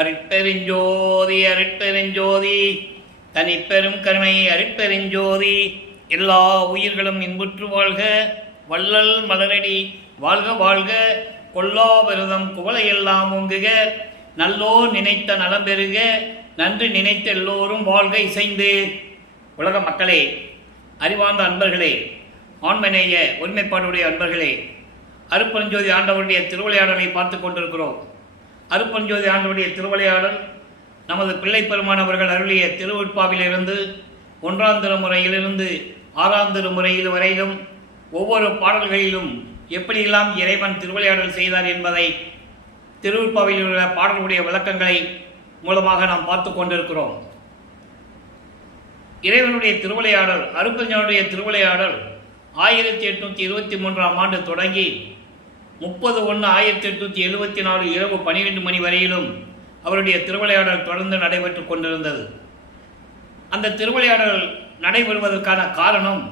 அருட்பெருஞ்சோதி அருட்பெருஞ்சோதி தனிப்பெரும் கருணை அருட்பெருஞ்சோதி. எல்லா உயிர்களும் இன்புற்று வாழ்க, வள்ளல் மலரடி வாழ்க வாழ்க, கொல்லா விரதம் குவளையெல்லாம் ஓங்குக, நல்லோர் நினைத்த நலம் பெறுக, நன்று நினைத்த எல்லோரும் வாழ்க இசைந்து. உலக மக்களே, அறிவார்ந்த அன்பர்களே, ஆண்மநேய ஒருமைப்பாடுடைய அன்பர்களே, அருட்பெருஞ்சோதி ஆண்டவருடைய திருவிளையாடலை பார்த்து கொண்டிருக்கிறோம். அருட்பெருஞ்சோதி ஆண்டவருடைய திருவிளையாடல் நமது பிள்ளை பெருமானவர்கள் அருளிய திருவுட்பாவிலிருந்து 1ஆம் திருமுறையிலிருந்து 6ஆம் திருமுறையில் வரையிலும் ஒவ்வொரு பாடல்களிலும் எப்படியெல்லாம் இறைவன் திருவிளையாடல் செய்தார் என்பதை திருவுட்பாவில் உள்ள பாடலுடைய விளக்கங்களை மூலமாக நாம் பார்த்து கொண்டிருக்கிறோம். இறைவனுடைய திருவிளையாடல், அருட்பெருஞ்சோதியுடைய திருவிளையாடல் 1823ஆம் ஆண்டு தொடங்கி 30/1/1874 இரவு 12 மணி வரையிலும் அவருடைய திருவிளையாடல் தொடர்ந்து நடைபெற்று கொண்டிருந்தது. அந்த திருவிளையாடல் நடைபெறுவதற்கான காரணம்,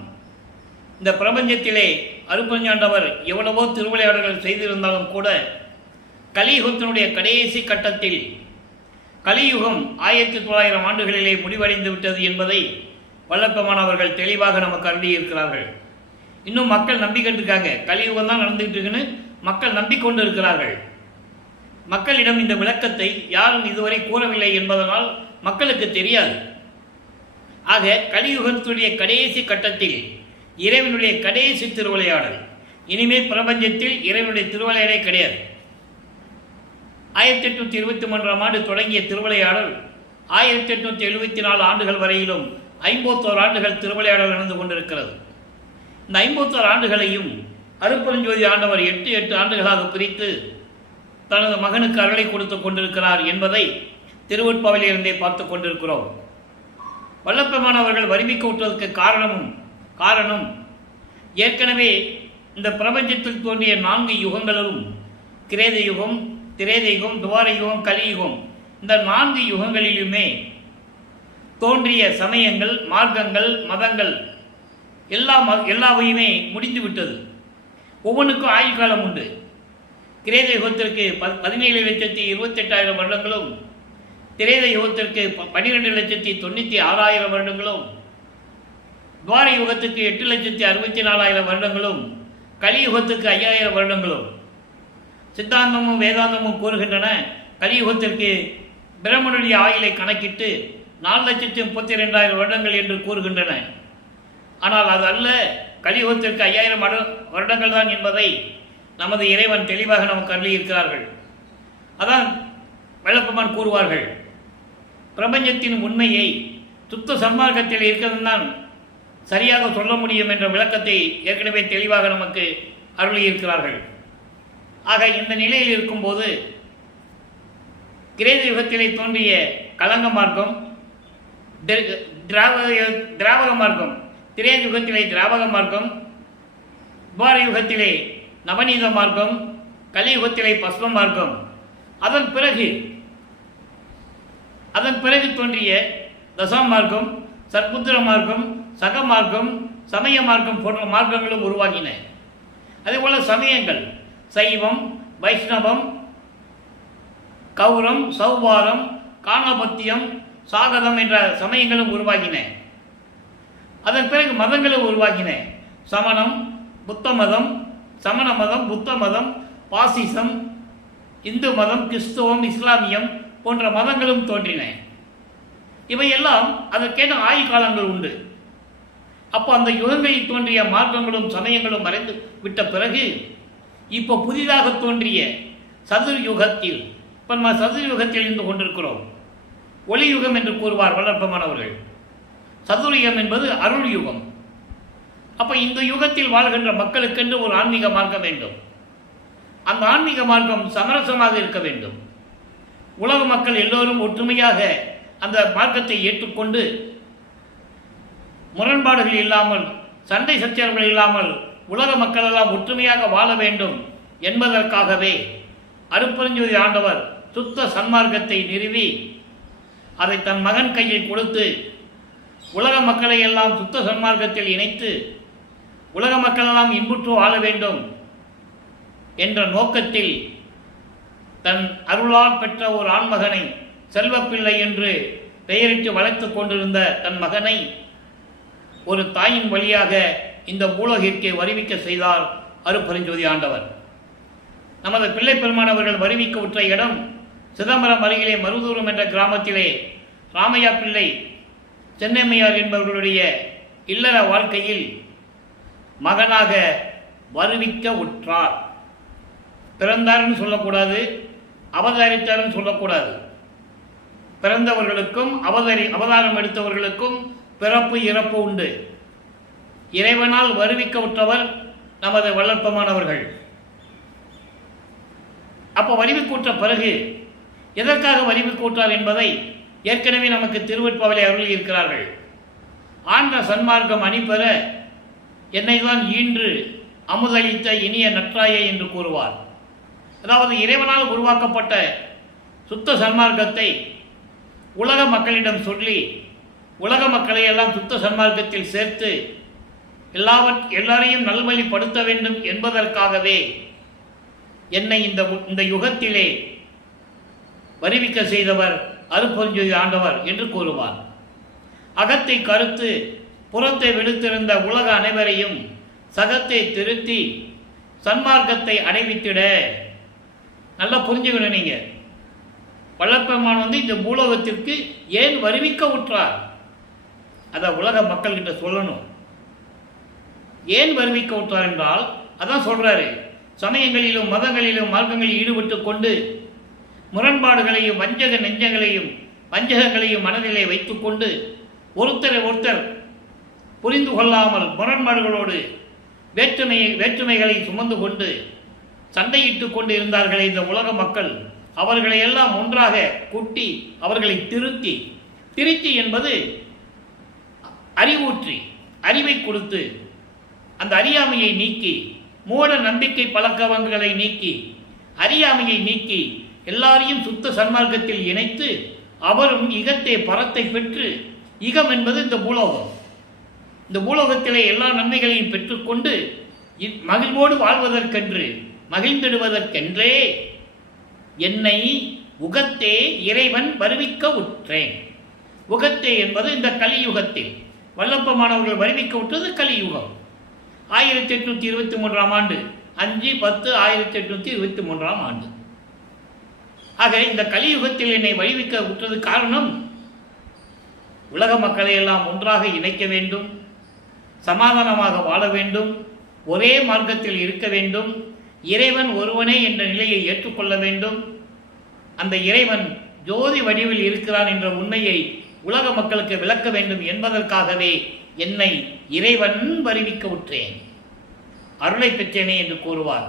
இந்த பிரபஞ்சத்திலே அருட்பெருஞ்சாண்டவர் எவ்வளவோ திருவிளையாடல்கள் செய்திருந்தாலும் கூட கலியுகத்தினுடைய கடைசி கட்டத்தில், கலியுகம் 1900 ஆண்டுகளிலே முடிவடைந்து விட்டது என்பதை வல்லப்பெருமானவர்கள் தெளிவாக நமக்கு அருளியிருக்கிறார்கள். இன்னும் மக்கள் நம்பிக்கிட்டு கலியுகம் தான் நடந்துகிட்டு இருக்குன்னு மக்கள் நம்பிக்கொண்டு இருக்கிறார்கள். மக்களிடம் இந்த விளக்கத்தை யாரும் இதுவரை கூறவில்லை என்பதனால் மக்களுக்கு தெரியாது. ஆக கலியுகத்துடைய கடைசி கட்டத்தில் இறைவனுடைய கடைசி திருவிளையாடல், இனிமேல் பிரபஞ்சத்தில் இறைவனுடைய திருவிளையாடலே கிடையாது. 1823ஆம் ஆண்டு தொடங்கிய திருவிளையாடல் 1874 ஆண்டுகள் வரையிலும் 51 ஆண்டுகள் திருவிளையாடல் நடந்து கொண்டிருக்கிறது. இந்த 51 ஆண்டுகளையும் அருட்பெருஞ்சோதி ஆண்டவர் 8 ஆண்டுகளாக பிரித்து தனது மகனுக்கு அருளை கொடுத்து கொண்டிருக்கிறார் என்பதை திருவுட்பாவிலிருந்தே பார்த்து கொண்டிருக்கிறோம். வல்லப்பெருமானவர்கள் வறுமைக்கு விட்டதற்கு காரணம் ஏற்கனவே இந்த பிரபஞ்சத்தில் தோன்றிய 4 யுகங்களும், கிரேத யுகம், திரேத யுகம், துவார யுகம், கலியுகம், இந்த 4 யுகங்களிலுமே தோன்றிய சமயங்கள், மார்க்கங்கள், மதங்கள் எல்லாவையுமே முடிந்து விட்டது. ஒவ்வொன்றுக்கும் ஆயுள் காலம் உண்டு. கிரேத யுகத்திற்கு 17,28,000 வருடங்களும், திரேத யுகத்திற்கு 12,96,000 வருடங்களும், துவார யுகத்துக்கு 8,64,000 வருடங்களும், கலியுகத்துக்கு 5,000 வருடங்களும். சித்தாந்தமும் வேதாந்தமும் கூறுகின்றன, கலியுகத்திற்கு பிரம்மனுடைய ஆயுளை கணக்கிட்டு 4,32,000 வருடங்கள் என்று கூறுகின்றன. ஆனால் அது அல்ல, கலியுகத்திற்கு 5,000 வருடங்கள் தான் என்பதை நமது இறைவன் தெளிவாக நமக்கு அருளியிருக்கிறார்கள். அதான் வல்லப்பெருமான் கூறுவார்கள், பிரபஞ்சத்தின் உண்மையை சுத்த சன்மார்க்கத்தில் இருக்கிறது தான் சரியாக சொல்ல முடியும் என்ற விளக்கத்தை ஏற்கனவே தெளிவாக நமக்கு அருளியிருக்கிறார்கள். ஆக இந்த நிலையில் இருக்கும்போது கிரேத யுகத்திலே தோன்றிய கலங்க மார்க்கம், திராவக மார்க்கம், திரேத யுகத்திலே திராவக மார்க்கம், துவார யுகத்திலே நவநீத மார்க்கம், கலியுகத்திலே பஸ்ம மார்க்கம், அதன் பிறகு தோன்றிய தசா மார்க்கம், சத்புத்திர மார்க்கம், சக மார்க்கம், சமய மார்க்கம் போன்ற மார்க்கங்களும் உருவாகின. அதேபோல சமயங்கள் சைவம், வைஷ்ணவம், கௌரம், சௌவாரம், காணபத்தியம், சாகதம் என்ற சமயங்களும் உருவாகின. அதன் பிறகு மதங்களும் உருவாகின. சமணம், புத்த மதம், சமண மதம், புத்த மதம், பாசிசம், இந்து மதம், கிறிஸ்துவம், இஸ்லாமியம் போன்ற மதங்களும் தோன்றின. இவையெல்லாம் அதற்கேற்ற ஆயுள் காலங்கள் உண்டு. அப்போ அந்த யுகங்களில் தோன்றிய மார்க்கங்களும் சமயங்களும் மறைந்து விட்ட பிறகு இப்போ புதிதாக தோன்றிய சதுர்யுகத்தில், இப்போ நம்ம சதுர்யுகத்தில் இருந்து கொண்டிருக்கிறோம். ஒளி யுகம் என்று கூறுவார் வல்லப்பெருமானவர்கள். சதுர்யுகம் என்பது அருள் யுகம். அப்போ இந்த யுகத்தில் வாழ்கின்ற மக்களுக்கென்று ஒரு ஆன்மீக மார்க்கம் வேண்டும். அந்த ஆன்மீக மார்க்கம் சமரசமாக இருக்க வேண்டும். உலக மக்கள் எல்லோரும் ஒற்றுமையாக அந்த மார்க்கத்தை ஏற்றுக்கொண்டு முரண்பாடுகள் இல்லாமல், சண்டை சச்சரவுகள் இல்லாமல் உலக மக்கள் எல்லாம் ஒற்றுமையாக வாழ வேண்டும் என்பதற்காகவே அருட்பெருஞ்சோதி ஆண்டவர் சுத்த சன்மார்க்கத்தை நிறுவி அதை தன் மகன் கையில் கொடுத்து உலக மக்களை எல்லாம் சுத்த சன்மார்க்கத்தில் இணைத்து உலக மக்களெல்லாம் இன்புற்று வாழ வேண்டும் என்ற நோக்கத்தில் தன் அருளால் பெற்ற ஒரு ஆண்மகனை செல்வப்பிள்ளை என்று பெயரிட்டு வளர்த்து கொண்டிருந்த தன் மகனை ஒரு தாயின் வழியாக இந்த பூலோகிற்கு வருவிக்க செய்தார் அருட்பெருஞ்சோதி ஆண்டவர். நமது பிள்ளை பெருமானவர்கள் வருவிக்க உற்ற இடம் சிதம்பரம் அருகிலே மருதூரம் என்ற கிராமத்திலே ராமையா பிள்ளை சென்னம்மையார் என்பவர்களுடைய இல்லற வாழ்க்கையில் மகனாக வருவிக்க உற்றார். பிறந்தார்னு சொல்லக்கூடாது, அவதாரித்தார்னு சொல்லக்கூடாது. பிறந்தவர்களுக்கும் அவதாரம் எடுத்தவர்களுக்கும் பிறப்பு இறப்பு உண்டு. இறைவனால் வருவிக்க உற்றவர் நமது வல்லற்பமானவர்கள். அப்போ வருவிக்கூற்ற பிறகு எதற்காக வருவிக்கூற்றார் என்பதை ஏற்கனவே நமக்கு திருவெட்பாவிலே அருள் இருக்கிறார்கள். ஆண்ட சன்மார்க்கம் அணிபெற என்னை தான் ஈன்று அமுதளித்த இனிய நற்றாயே என்று கூறுவார். அதாவது இறைவனால் உருவாக்கப்பட்ட சுத்த சன்மார்க்கத்தை உலக மக்களிடம் சொல்லி உலக மக்களை எல்லாம் சுத்த சன்மார்க்கத்தில் சேர்த்து எல்லாரையும் நல்வழிப்படுத்த வேண்டும் என்பதற்காகவே என்னை இந்த யுகத்திலே வருவிக்க செய்தவர் அருட்பெருஞ்சோதி ஆண்டவர் என்று கூறுவார். அகத்தை கருத்து புறத்தை விடுத்திருந்த உலக அனைவரையும் சகத்தை திருத்தி சன்மார்க்கத்தை அடைவித்திட நல்லா புரிஞ்சுக்கணும். நீங்க வல்லப்பெருமான் இந்த பூலோகத்திற்கு ஏன் வருவிக்க உற்றார் அதை உலக மக்கள்கிட்ட சொல்லணும். ஏன் வருவிக்க உற்றார் என்றால் அதான் சொல்றாரு, சமயங்களிலும் மதங்களிலும் மார்க்கங்களில் ஈடுபட்டு கொண்டு முரண்பாடுகளையும் வஞ்சகங்களையும் மனதிலே வைத்துக்கொண்டு ஒருத்தரை ஒருத்தர் புரிந்து கொள்ளாமல் முரண்பாடுகளோடு வேற்றுமைகளை சுமந்து கொண்டு சண்டையிட்டு கொண்டு இருந்தார்களே இந்த உலக மக்கள், அவர்களை எல்லாம் ஒன்றாக கூட்டி அவர்களை திருத்தி என்பது அறிவூற்றி அறிவை கொடுத்து அந்த அறியாமையை நீக்கி மூட நம்பிக்கை பழக்கவங்களை நீக்கி அறியாமையை நீக்கி எல்லாரையும் சுத்த சன்மார்க்கத்தில் இணைத்து அவரும் இகத்தை பரத்தை பெற்று, இகம் என்பது இந்த பூலோகம், இந்த பூலோகத்திலே எல்லா நன்மைகளையும் பெற்றுக்கொண்டு மகிழ்வோடு வாழ்வதற்கென்று மகிழ்ந்திடுவதற்கென்றே என்னை உகத்தே இறைவன் வருவிக்க உற்றேன். உகத்தே என்பது இந்த கலியுகத்தில் வல்லப்பமானவர்கள் வருவிக்க உற்றது கலியுகம். 1823 ஆண்டு 5/10/1823 ஆண்டு. ஆக இந்த கலியுகத்தில் என்னை வருவிக்க உற்றது காரணம் உலக மக்களை எல்லாம் ஒன்றாக இணைக்க வேண்டும், சமாதானமாக வாழ வேண்டும், ஒரே மார்க்கத்தில் இருக்க வேண்டும், இறைவன் ஒருவனே என்ற நிலையை ஏற்றுக்கொள்ள வேண்டும், அந்த இறைவன் ஜோதி வடிவில் இருக்கிறான் என்ற உண்மையை உலக மக்களுக்கு விளக்க வேண்டும் என்பதற்காகவே என்னை இறைவன் வருவிக்க உற்றேன். அருளை பெற்றேனே என்று கூறுவார்.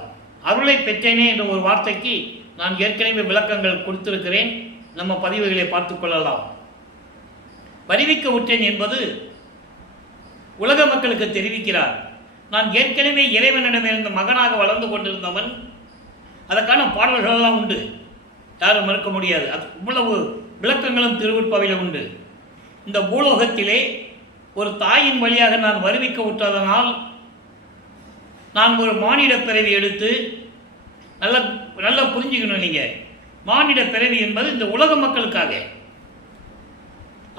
அருளை பெற்றேனே என்ற ஒரு வார்த்தைக்கு நான் ஏற்கனவே விளக்கங்கள் கொடுத்திருக்கிறேன், நம்ம பதிவுகளை பார்த்து கொள்ளலாம். வருவிக்க உற்றேன் என்பது உலக மக்களுக்கு தெரிவிக்கிறார். நான் ஏற்கனவே இறைவனிடமிருந்து மகனாக வளர்ந்து கொண்டிருந்தவன். அதற்கான பாடல்களெல்லாம் உண்டு, யாரும் மறுக்க முடியாது. அது இவ்வளவு விளக்கங்களும் திருவெட்பாவில உண்டு. இந்த பூலோகத்திலே ஒரு தாயின் வழியாக நான் வருவிக்க விட்டதனால் நான் ஒரு மானிட பிறவி எடுத்து நல்லா புரிஞ்சுக்கணும். நீங்க மானிட பிறவி என்பது இந்த உலக மக்களுக்காக.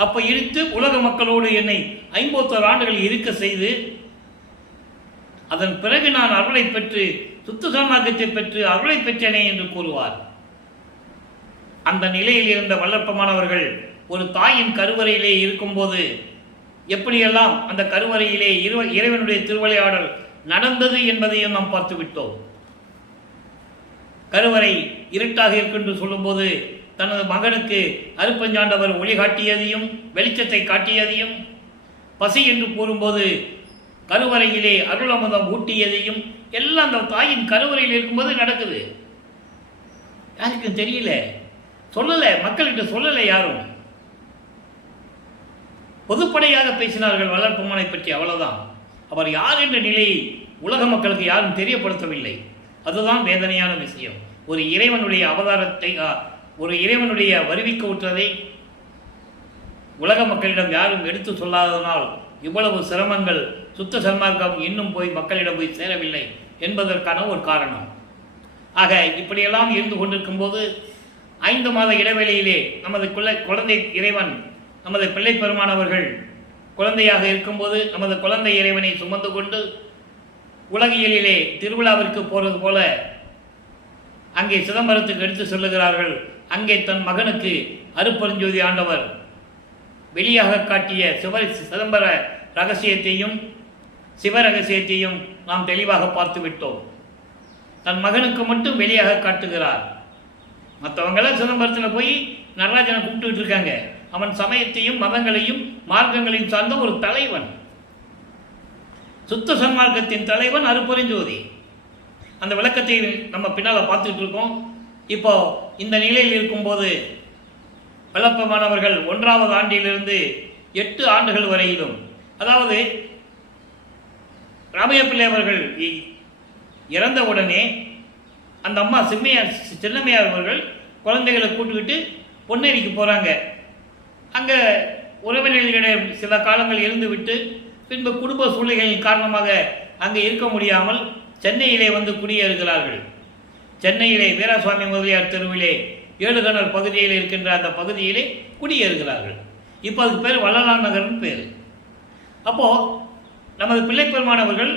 அப்ப இழுத்து உலக மக்களோடு என்னை 51 ஆண்டுகள் இருக்க செய்து அதன் பிறகு நான் அருளை பெற்று சுத்த சன்மார்க்கத்தை பெற்று அருளை பெற்றேனே என்று கூறுவார். அந்த நிலையில் இருந்த வல்லப்பமானவர்கள் ஒரு தாயின் கருவறையிலே இருக்கும்போது எப்படியெல்லாம் அந்த கருவறையிலே இறைவனுடைய திருவிளையாடல் நடந்தது என்பதையும் நாம் பார்த்து விட்டோம். கருவறை இருட்டாக இருக்கின்ற சொல்லும்போது தனது மகனுக்கு அருட்பெருஞ்சாண்டவர் ஒளி காட்டியதையும் வெளிச்சத்தை காட்டியதையும், பசி என்று கூறும்போது கருவறையிலே அருளமுதம் ஊட்டியதையும் எல்லாம் அந்த தாயின் கருவறையில் இருக்கும்போது நடக்குது. யாருக்கும் தெரியல, சொல்லலை, மக்கள்கிட்ட சொல்லலை, யாரும் பொதுப்படையாக பேசினார்கள் வல்லற்பெருமானை பற்றி, அவ்வளவுதான். அவர் யார் என்ற நிலையை உலக மக்களுக்கு யாரும் தெரியப்படுத்தவில்லை. அதுதான் வேதனையான விஷயம். ஒரு இறைவனுடைய அவதாரத்தை, ஒரு இறைவனுடைய வருவிக்க உற்றதை உலக மக்களிடம் யாரும் எடுத்து சொல்லாததனால் இவ்வளவு சிரமங்கள் சுத்த சன்மார்க்கம் இன்னும் போய் மக்களிடம் போய் சேரவில்லை என்பதற்கான ஒரு காரணம். ஆக இப்படியெல்லாம் இருந்து கொண்டிருக்கும் போது 5 மாத இடைவெளியிலே நமது குழந்தை இறைவன் நமது பிள்ளை பெருமானவர்கள் குழந்தையாக இருக்கும்போது நமது குழந்தை இறைவனை சுமந்து கொண்டு உலகியலிலே திருவிழாவிற்கு போகிறது போல அங்கே சிதம்பரத்துக்கு எடுத்து சொல்லுகிறார்கள். அங்கே தன் மகனுக்கு அருப்பெருஞ்சோதி ஆண்டவர் வெளியாக காட்டிய சிதம்பர ரகசியத்தையும் சிவ ரகசியத்தையும் நாம் தெளிவாக பார்த்து விட்டோம். தன் மகனுக்கு மட்டும் வெளியாக காட்டுகிறார். மற்றவங்களாம் சிதம்பரத்தில் போய் நடராஜனை கூப்பிட்டு இருக்காங்க. அவன் சமயத்தையும் மதங்களையும் மார்க்கங்களையும் சார்ந்த ஒரு தலைவன், சுத்த சன்மார்க்கத்தின் தலைவன் அருப்பெருஞ்சோதி. அந்த விளக்கத்தை நம்ம பின்னால் பார்த்துட்டு இருக்கோம். இப்போ இந்த நிலையில் இருக்கும்போது விளப்பமானவர்கள் 1வது ஆண்டிலிருந்து 8 ஆண்டுகள் வரையிலும், அதாவது ராமைய பிள்ளை அவர்கள் இறந்த உடனே அந்த அம்மா சின்னம்மையார் அவர்கள் குழந்தைகளை கூட்டுக்கிட்டு பொன்னேரிக்கு போகிறாங்க. அங்கே உறவினர்களிடம் சில காலங்கள் இருந்து விட்டு பின்பு குடும்ப சூழ்நிலைகளின் காரணமாக அங்கே இருக்க முடியாமல் சென்னையிலே வந்து குடியேறுகிறார்கள். சென்னையிலே வீராசுவாமி முதலியார் தெருவிலே 7 கிணறு பகுதியில் இருக்கின்ற அந்த பகுதியிலே குடியேறுகிறார்கள். இப்போ அதுக்கு பேர் வள்ளலார் நகர்னு பேர். அப்போது நமது பிள்ளை பெருமானவர்கள்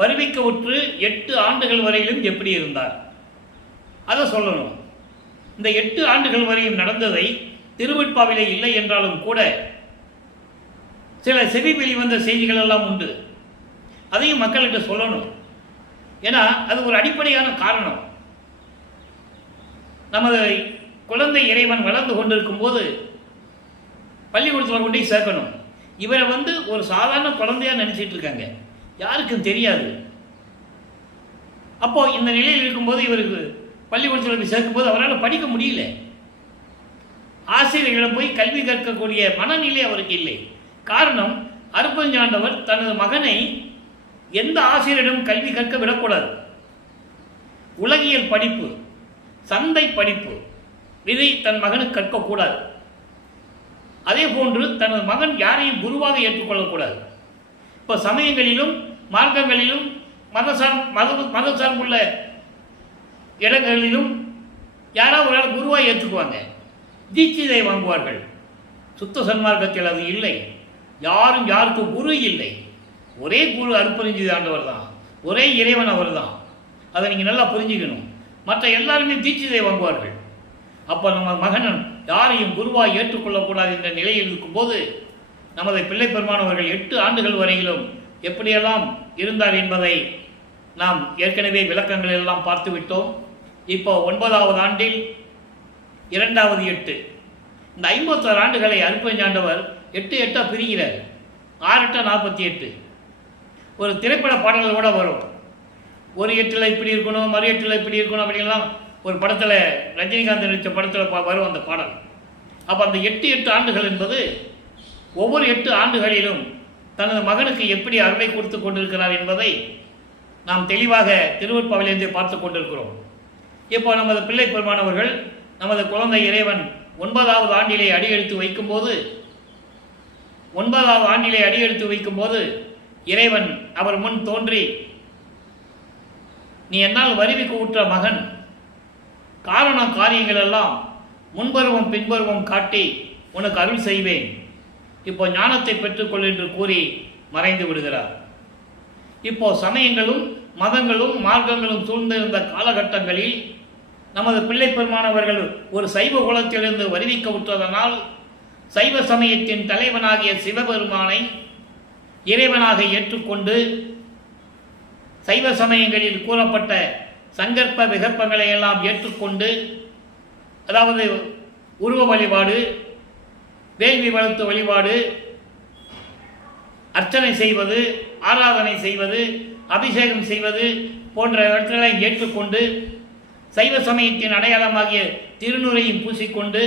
வருவிக்க உற்று 8 ஆண்டுகள் வரையிலும் எப்படி இருந்தார் அதை சொல்லணும். இந்த 8 ஆண்டுகள் வரையும் நடந்ததை திருவெட்பாவிலே இல்லை என்றாலும் கூட சில செவி வெளிவந்த செய்திகள் எல்லாம் உண்டு. அதையும் மக்கள்கிட்ட சொல்லணும். ஏன்னா அது ஒரு அடிப்படையான காரணம். நமது குழந்தை இறைவன் வளர்ந்து கொண்டிருக்கும் போது பள்ளிக்கூடத்தில் கொண்டு சேர்க்கணும். இவரை ஒரு சாதாரண குழந்தையா நினைச்சிட்டு இருக்காங்க, யாருக்கும் தெரியாது. அப்போ இந்த நிலையில் இருக்கும்போது இவருக்கு பள்ளிக்கூடத்தில் போய் சேர்க்கும்போது அவரால் படிக்க முடியல. ஆசிரியர்களிடம் போய் கல்வி கற்கக்கூடிய மனநிலை அவருக்கு இல்லை. காரணம், அருப்பெருஞ்சாண்டவர் தனது மகனை எந்த ஆசிரியரிடம் கல்வி கற்க விடக்கூடாது. உலகியல் படிப்பு, சந்தை படிப்பு, இதை தன் மகனுக்கு கற்கக்கூடாது. அதே போன்று தனது மகன் யாரையும் குருவாக ஏற்றுக்கொள்ளக்கூடாது. இப்போ சமயங்களிலும் மார்க்கங்களிலும் மத சார்புள்ள இடங்களிலும் யாராவது ஒரு ஆள் குருவாக ஏற்றுக்குவாங்க, தீட்சிதை வாங்குவார்கள். சுத்த சன்மார்க்கத்தில் அது இல்லை. யாரும் யாருக்கும் குரு இல்லை. ஒரே குரு அருப்பெருஞ்சோதி ஆண்டவர் தான், ஒரே இறைவன் அவர் தான். அதை நீங்கள் நல்லா புரிஞ்சுக்கணும். மற்ற எல்லாருமே தீட்சிதை வாங்குவார்கள். அப்போ நம்ம மகன் யாரையும் குருவாக ஏற்றுக்கொள்ளக்கூடாது என்ற நிலையில் இருக்கும்போது நமது பிள்ளை பெருமானவர்கள் 8 ஆண்டுகள் வரையிலும் எப்படியெல்லாம் இருந்தார் என்பதை நாம் ஏற்கனவே விளக்கங்கள் எல்லாம் பார்த்து விட்டோம். இப்போ 9வது ஆண்டில் 2வது 8, இந்த 56 ஆண்டுகளை அருப்பெருஞ்சாண்டவர் 8 பிரிகிறார். 6 48. ஒரு திரைப்பட பாடல்கள் கூட வரும். ஒரு 8 இப்படி இருக்கணும், மறு 8 இப்படி இருக்கணும் அப்படின்லாம் ஒரு படத்தில் ரஜினிகாந்த் நடித்த படத்தில் வரும் அந்த பாடல். அப்போ அந்த 8 ஆண்டுகள் என்பது ஒவ்வொரு 8 ஆண்டுகளிலும் தனது மகனுக்கு எப்படி அருளை கொடுத்து கொண்டிருக்கிறார் என்பதை நாம் தெளிவாக திருவெட்பாவிலிருந்தே பார்த்து கொண்டிருக்கிறோம். இப்போ நமது பிள்ளை பெருமானவர்கள் நமது குழந்தை இறைவன் 9வது ஆண்டிலே அடியெடுத்து வைக்கும்போது இறைவன் அவர் முன் தோன்றி, நீ என்னால் வருவிக்கு உற்ற மகன், காரணம் காரியங்கள் எல்லாம் முன்பருவம் பின்பருவம் காட்டி உனக்கு அருள் செய்வேன், இப்போ ஞானத்தை பெற்றுக்கொள் என்று கூறி மறைந்து விடுகிறார். இப்போ சமயங்களும் மதங்களும் மார்க்கங்களும் சூழ்ந்திருந்த காலகட்டங்களில் நமது பிள்ளை பெருமானவர்கள் ஒரு சைவ குலத்திலிருந்து வருவிக்க உற்றதனால் சைவ சமயத்தின் தலைவனாகிய சிவபெருமானை இறைவனாக ஏற்றுக்கொண்டு சைவ சமயங்களில் கூறப்பட்ட சங்கற்ப விகற்பங்களை எல்லாம் ஏற்றுக்கொண்டு, அதாவது உருவ வழிபாடு, வேள்வி வளர்த்து வழிபாடு, அர்ச்சனை செய்வது, ஆராதனை செய்வது, அபிஷேகம் செய்வது போன்ற இடங்களை ஏற்றுக்கொண்டு சைவ சமயத்தின் அடையாளமாகிய திருநூறையும் பூசிக்கொண்டு,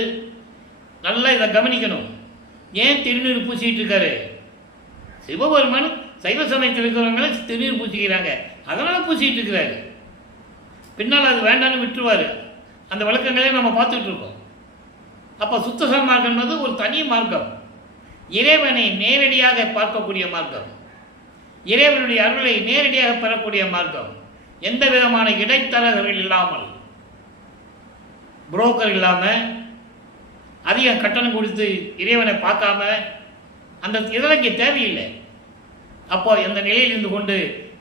நல்லா இதை கவனிக்கணும். ஏன் திருநீர் பூசிட்டு இருக்காரு? சிவபெருமான் சைவ சமயத்தில் இருக்கிறவங்கள திருநீர் பூசிக்கிறாங்க, அதனால் பூசிட்டு இருக்கிறாரு. பின்னால் அது வேண்டான்னு விட்டுருவார். அந்த வழக்கங்களே நம்ம பார்த்துட்டு இருக்கோம். அப்போ சுத்த சன்மார்க்கம் என்பது ஒரு தனி மார்க்கம், இறைவனை நேரடியாக பார்க்கக்கூடிய மார்க்கம், இறைவனுடைய அருளை நேரடியாக பெறக்கூடிய மார்க்கம். எந்த விதமான இடைத்தரகர்கள் இல்லாமல், புரோக்கர் இல்லாமல், அதிக கட்டணம் கொடுத்து இறைவனை பார்க்காம, அந்த இதற்கு தேவையில்லை. அப்போ அந்த நிலையில் இருந்து கொண்டு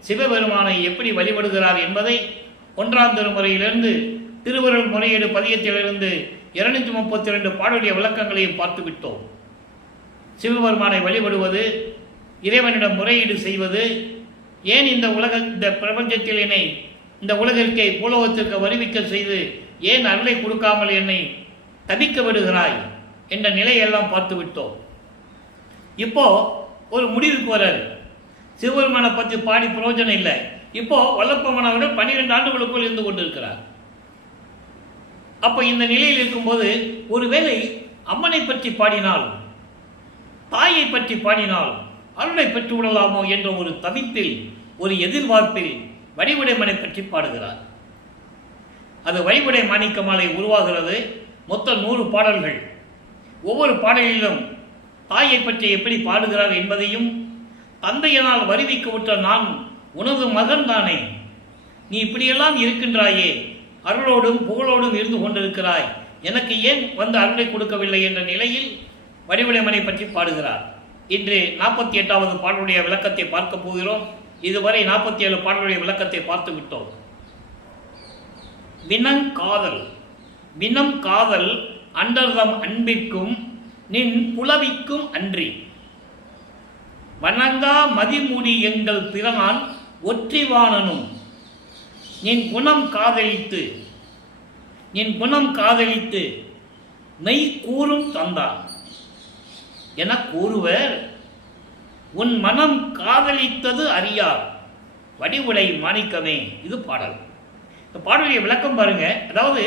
சிவபெருமானை எப்படி வழிபடுகிறார் என்பதை 1ஆம் திருமுறையிலிருந்து திருவருள் முறையீடு பதியத்திலிருந்து 232 பாடலுடைய விளக்கங்களையும் பார்த்து விட்டோம். சிவபெருமானை வழிபடுவது, இறைவனிடம் முறையீடு செய்வது, ஏன் இந்த பிரபஞ்சத்தில் என்னை இந்த உலகிற்கே பூலோகத்திற்கு வருவிக்க செய்து ஏன் அருளை கொடுக்காமல் என்னை தவிக்க விடுகிறாய் என்ற நிலையெல்லாம் பார்த்து விட்டோம். இப்போ ஒரு முடிவுக்கு வராரு. சிவபெருமானை பற்றி பாடி பிரயோஜனம் இல்லை. இப்போ வல்லப்பமானவர்கள் 12 ஆண்டுகளுக்குள் இருந்து கொண்டிருக்கிறார். அப்போ இந்த நிலையில் இருக்கும்போது ஒருவேளை அம்மனை பற்றி பாடினால், தாயை பற்றி பாடினால் அருளை பெற்று விடலாமோ என்ற ஒரு தவிப்பில், ஒரு எதிர்பார்ப்பில் வடிவுடைமனை பற்றி பாடுகிறார். அது வழிவுடை மாணிக்க மாலை உருவாகிறது. மொத்தம் 100 பாடல்கள். ஒவ்வொரு பாடலிலும் தாயை பற்றி எப்படி பாடுகிறார் என்பதையும், தந்தையனால் வருவிக்க விட்ட நான் உனது மகன் தானே, நீ இப்படியெல்லாம் இருக்கின்றாயே, அருளோடும் புகழோடும் இருந்து கொண்டிருக்கிறாய், எனக்கு ஏன் வந்து அருளை கொடுக்கவில்லை என்ற நிலையில் வடிவுடைமனை பற்றி பாடுகிறார். இன்று 48வது பாடலுடைய விளக்கத்தை பார்க்க போகிறோம். இதுவரை 47 பாடலுடைய விளக்கத்தை பார்த்து விட்டோம். வினம் காதல் அண்டர்தம் அன்பிற்கும் நின் புலவிக்கும் அன்றி, வணங்கா மதிமுடி எங்கள் பிறனான் ஒற்றிவானனும் நின் குணம் காதலித்து மெய் கூறும் தந்தான் என கூறுவர் உன் மனம் காதலித்தது அறியார் வடிவுடை மாணிக்கமே. இது பாடல். இந்த பாடலுடைய விளக்கம் பாருங்க. அதாவது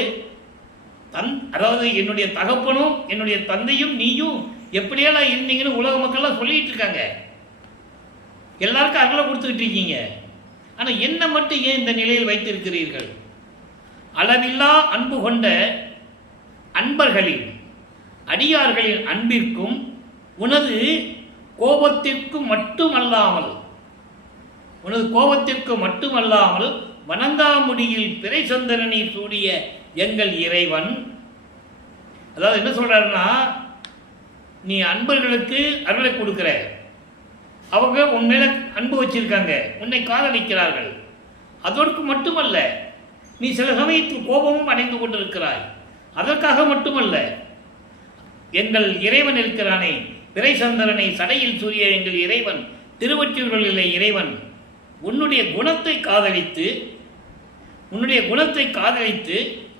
என்னுடைய தகப்பனும் என்னுடைய தந்தையும் நீயும் எப்படியெல்லாம் இருந்தீங்கன்னு உலக மக்கள்லாம் சொல்லிட்டு இருக்காங்க. எல்லாருக்கும் அருளை கொடுத்துக்கிட்டு இருக்கீங்க. ஆனால் என்ன மட்டும் ஏன் இந்த நிலையில் வைத்திருக்கிறீர்கள்? அளவில்லா அன்பு கொண்ட அன்பர்களின் அடியார்களின் அன்பிற்கும் உனது கோபத்திற்கு மட்டுமல்லாமல் வணங்காமுடியில் பிறைசந்திரனை சூடிய எங்கள் இறைவன். அதாவது என்ன சொல்றாருன்னா, நீ அன்பர்களுக்கு அருளை கொடுக்கிற, அவங்க உன் மேல அன்பு வச்சிருக்காங்க, உன்னை காதலிக்கிறார்கள். அதற்கு மட்டுமல்ல, நீ சில சமயத்தில் கோபமும் அடைந்து கொண்டிருக்கிறாய். அதற்காக மட்டுமல்ல, எங்கள் இறைவன் இருக்கிறானே, பிறைசந்திரனை சடையில் சூரிய எங்கள் இறைவன், திருவொற்றியூரில் இறைவன் உன்னுடைய குணத்தை காதலித்து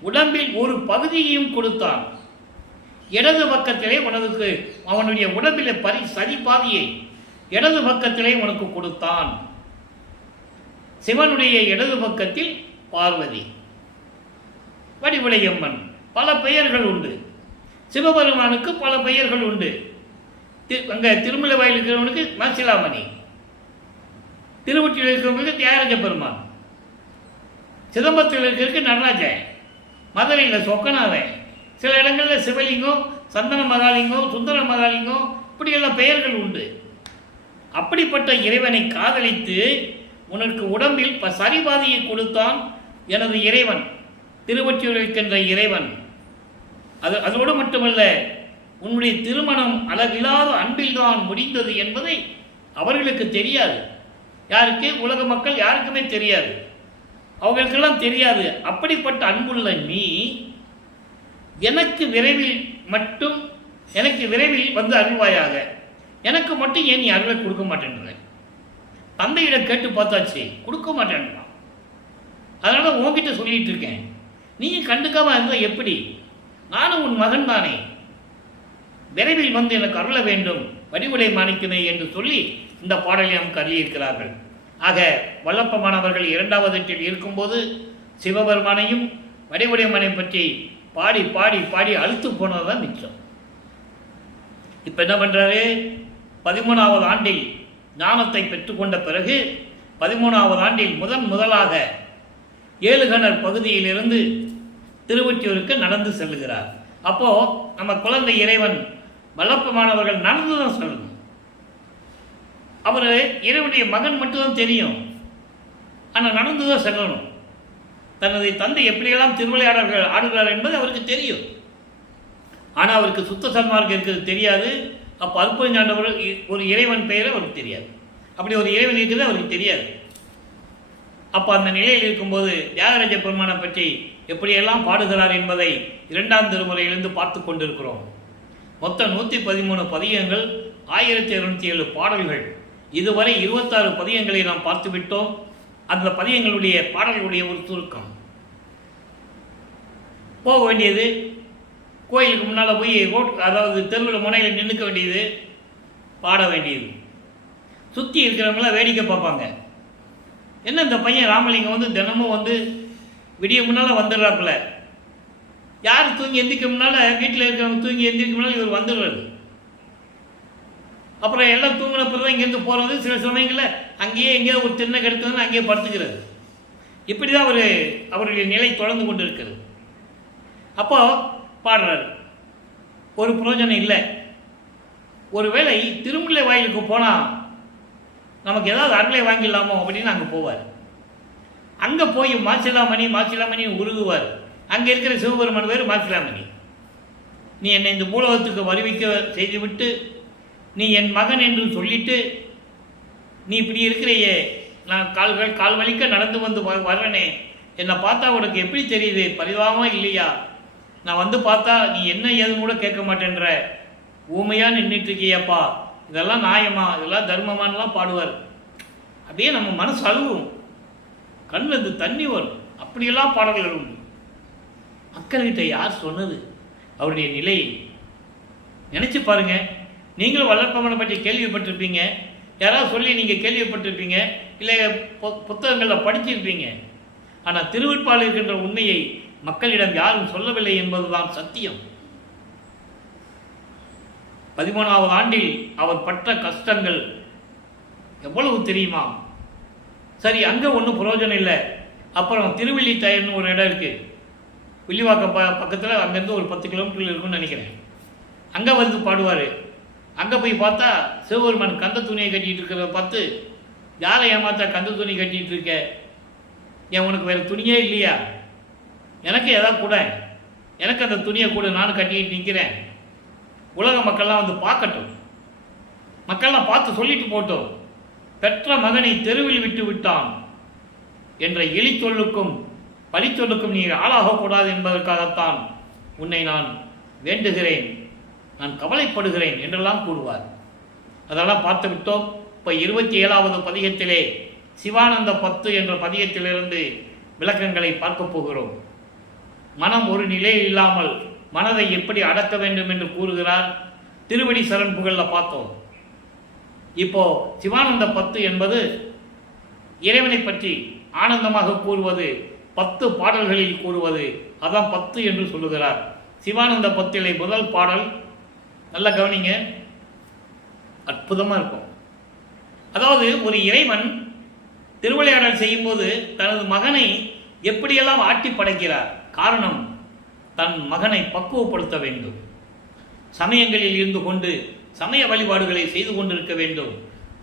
உடம்பில் ஒரு பகுதியையும் கொடுத்தான். இடது பக்கத்திலே உனக்கு அவனுடைய உடம்பில் சரி பாதியை இடது பக்கத்திலே உனக்கு கொடுத்தான். சிவனுடைய இடது பக்கத்தில் பார்வதி, வடிவுடையம்மன், பல பெயர்கள் உண்டு. சிவபெருமானுக்கு பல பெயர்கள் உண்டு. அங்கே திருமலை வாயில் இருக்கிறவனுக்கு மாசிலாமணி, திருவொற்றியூரில் இருக்கிறவங்களுக்கு தியாகராஜ பெருமான், சிதம்பரத்தில் இருக்கிறதுக்கு நடராஜன், மதுரையில் சொக்கநாதன், சில இடங்களில் சிவலிங்கம், சந்தன மகாலிங்கம், சுந்தர மகாலிங்கம், இப்படியெல்லாம் பெயர்கள் உண்டு. அப்படிப்பட்ட இறைவனை காதலித்து உனக்கு உடம்பில் சரிபாதியை கொடுத்தான் எனது இறைவன், திருவொற்றியூரில் இருக்கின்ற இறைவன். அதோடு மட்டுமல்ல, உன்னுடைய திருமணம் அளவில்லாத அன்பில்தான் முடிந்தது என்பதை அவர்களுக்கு தெரியாது. யாருக்கு? உலக மக்கள் யாருக்குமே தெரியாது, அவர்களுக்கெல்லாம் தெரியாது. அப்படிப்பட்ட அன்புள்ள நீ எனக்கு விரைவில் வந்து அருள்வாயாக, எனக்கு மட்டும் ஏன் நீ அருளை கொடுக்க மாட்டேன்ற? தந்தையிடம் கேட்டு பார்த்தாச்சு, கொடுக்க மாட்டேன்றான். அதனால உன்கிட்ட சொல்லிட்டு இருக்கேன், நீ கண்டுக்காம இருந்தால் எப்படி? நானும் உன் மகன் தானே, விரைவில் வந்து எனக்கு அருள வேண்டும் வடிவுடை மாணிக்கமே என்று சொல்லி இந்த பாடலை நமக்கு அருளியிருக்கிறார்கள். ஆக வல்லப்பமானவர்கள் 2வது எட்டில் இருக்கும்போது சிவபெருமானையும் வடிவுடையம்மனை பற்றி பாடி பாடி பாடி அழுத்து போனதுதான் மிச்சம். இப்போ என்ன பண்ணுறாரு? 13வது ஆண்டில் ஞானத்தை பெற்றுக்கொண்ட பிறகு 13வது ஆண்டில் முதலாக ஏழுகணர் பகுதியிலிருந்து திருவொற்றியூருக்கு நடந்து செல்லுகிறார். அப்போது நம்ம குழந்தை இறைவன் வல்லப்பமானவர்கள் நடந்து தான் சொல்லணும். அவர் இறைவனுடைய மகன் மட்டும்தான் தெரியும். ஆனால் நடந்து தான் செல்லணும். தனது தந்தை எப்படியெல்லாம் திருவிளையாடல்கள் ஆடுகிறார் என்பது அவருக்கு தெரியும். ஆனால் அவருக்கு சுத்த சன்மார்க்கம் இருக்கிறது தெரியாது. அப்போ அற்புதஞாண்டவர் ஒரு இறைவன் பெயரை அவருக்கு தெரியாது. அப்படி ஒரு இறைவன் இருக்கிறது அவருக்கு தெரியாது. அப்போ அந்த நிலையில் இருக்கும்போது தியாகராஜ பெருமானை பற்றி எப்படியெல்லாம் பாடுகிறார் என்பதை 2ஆம் திருமுறையிலிருந்து பார்த்து கொண்டிருக்கிறோம். மொத்தம் 113 பதிகங்கள், 1207 பாடல்கள். இதுவரை 26 பதிகங்களை நாம் பார்த்துவிட்டோம். அந்த பதிகங்களுடைய பாடல்களுடைய ஒரு சுருக்கம். போக வேண்டியது கோயிலுக்கு முன்னால் போய் அதாவது தெருவில் முனையில் நின்றுக்க வேண்டியது, பாட வேண்டியது. சுற்றி இருக்கிறவங்களாம் வேடிக்கை பார்ப்பாங்க. என்ன இந்த பையன் ராமலிங்கம் தினமும் விடிய முன்னால் வந்துடுறாப்புல, யார் தூங்கி எந்திரிக்க முன்னால், வீட்டில் இருக்கிறவங்க தூங்கி எந்திரிக்க முன்னால் இவர் வந்துடுறாரு. அப்புறம் எல்லாம் தூங்கின பிறகு இங்கேருந்து போகிறது. சில சமயங்களில் அங்கேயே எங்கேயோ ஒரு திண்ணை கெடுத்ததுன்னு அங்கேயே படுத்துக்கிறது. இப்படி தான் அவருடைய நிலை தொடர்ந்து கொண்டு இருக்கிறது. அப்போ பாடுறாரு, ஒரு பிரயோஜனம் இல்லை. ஒருவேளை திருமுல்லை வாயிலுக்கு போனால் நமக்கு ஏதாவது அருளை வாங்கிடலாமோ அப்படின்னு அங்கே போவார். அங்கே போய் மாசிலாமணி உருகுவார். அங்கே இருக்கிற சிவபெருமான் பேர் மாசிலாமணி. நீ என்னை இந்த பூலோகத்துக்கு வருவிக்க செய்துவிட்டு நீ என் மகன் என்று சொல்லிட்டு நீ இப்படி இருக்கிறையே, நான் கால் வலிக்க நடந்து வர்றனே, என்னை பார்த்தா உனக்கு எப்படி தெரியுது, பரிதாபமாக இல்லையா? நான் பார்த்தா நீ என்ன ஏதுன்னு கூட கேட்க மாட்டேன்ற, ஊமையாக நின்றுட்டு இருக்கியப்பா, இதெல்லாம் நியாயமா, இதெல்லாம் தர்மமானலாம் பாடுவார். அப்படியே நம்ம மனசு அழுவும், கண்ணில் தண்ணி வரும். அப்படியெல்லாம் பாடல்கள் உண்டு. மக்கள்கிட்ட யார் சொன்னது அவருடைய நிலையை நினச்சி பாருங்க. நீங்களும் வல்லற்பமனை பற்றி கேள்விப்பட்டிருப்பீங்க, யாராவது சொல்லி நீங்கள் கேள்விப்பட்டிருப்பீங்க, இல்லை புத்தகங்களில் படிச்சிருப்பீங்க. ஆனால் திருவெட்பால் இருக்கின்ற உண்மையை மக்களிடம் யாரும் சொல்லவில்லை என்பதுதான் சத்தியம். 13வது ஆண்டில் அவர் பட்ட கஷ்டங்கள் எவ்வளவு தெரியுமா? சரி, அங்கே ஒன்றும் பிரயோஜனம் இல்லை. அப்புறம் திருவள்ளித்தாயர்னு ஒரு இடம் இருக்குது, வில்லிவாக்கம் பக்கத்தில். அங்கேருந்து ஒரு 10 கிலோமீட்டர் இருக்குன்னு நினைக்கிறேன். அங்கே பாடுவார். அங்கே போய் பார்த்தா சிவபெருமான் கந்த துணியை கட்டிகிட்டு இருக்கிறத பார்த்து, யாரை ஏமாத்தா கந்த துணி கட்டிகிட்டு இருக்க, ஏன் உனக்கு வேறு துணியே இல்லையா? எனக்கு எதாவது கூட, எனக்கு அந்த துணியை கூட, நானும் கட்டிக்கிட்டு நிற்கிறேன். உலக மக்கள்லாம் பார்க்கட்டும், மக்கள்லாம் பார்த்து சொல்லிட்டு போட்டோம். பெற்ற மகனை தெருவில் விட்டு விட்டான் என்ற எலி சொல்லுக்கும் பழி சொல்லுக்கும் நீ ஆளாகக்கூடாது என்பதற்காகத்தான் உன்னை நான் வேண்டுகிறேன், நான் கவலைப்படுகிறேன் என்றெல்லாம் கூறுவார். அதெல்லாம் பார்த்து விட்டோம். இப்போ 27வது பதிகத்திலே சிவானந்த 10 என்ற பதிகத்திலிருந்து விளக்கங்களை பார்க்க போகிறோம். மனம் ஒரு நிலையில் இல்லாமல் மனதை எப்படி அடக்க வேண்டும் என்று கூறுகிறார். திருவடி சரண் புகழில் பார்த்தோம். இப்போ சிவானந்த 10 என்பது இறைவனை பற்றி ஆனந்தமாக கூறுவது, 10 பாடல்களில் கூறுவது, அதான் 10 என்று சொல்லுகிறார். சிவானந்த 10 முதல் பாடல் நல்லா கவனிங்க, அற்புதமாக இருக்கும். அதாவது ஒரு இறைவன் திருவிளையாடல் செய்யும்போது தனது மகனை எப்படியெல்லாம் ஆட்டி படைக்கிறார். காரணம், தன் மகனை பக்குவப்படுத்த வேண்டும். சமயங்களில் இருந்து கொண்டு சமய வழிபாடுகளை செய்து கொண்டிருக்க வேண்டும்.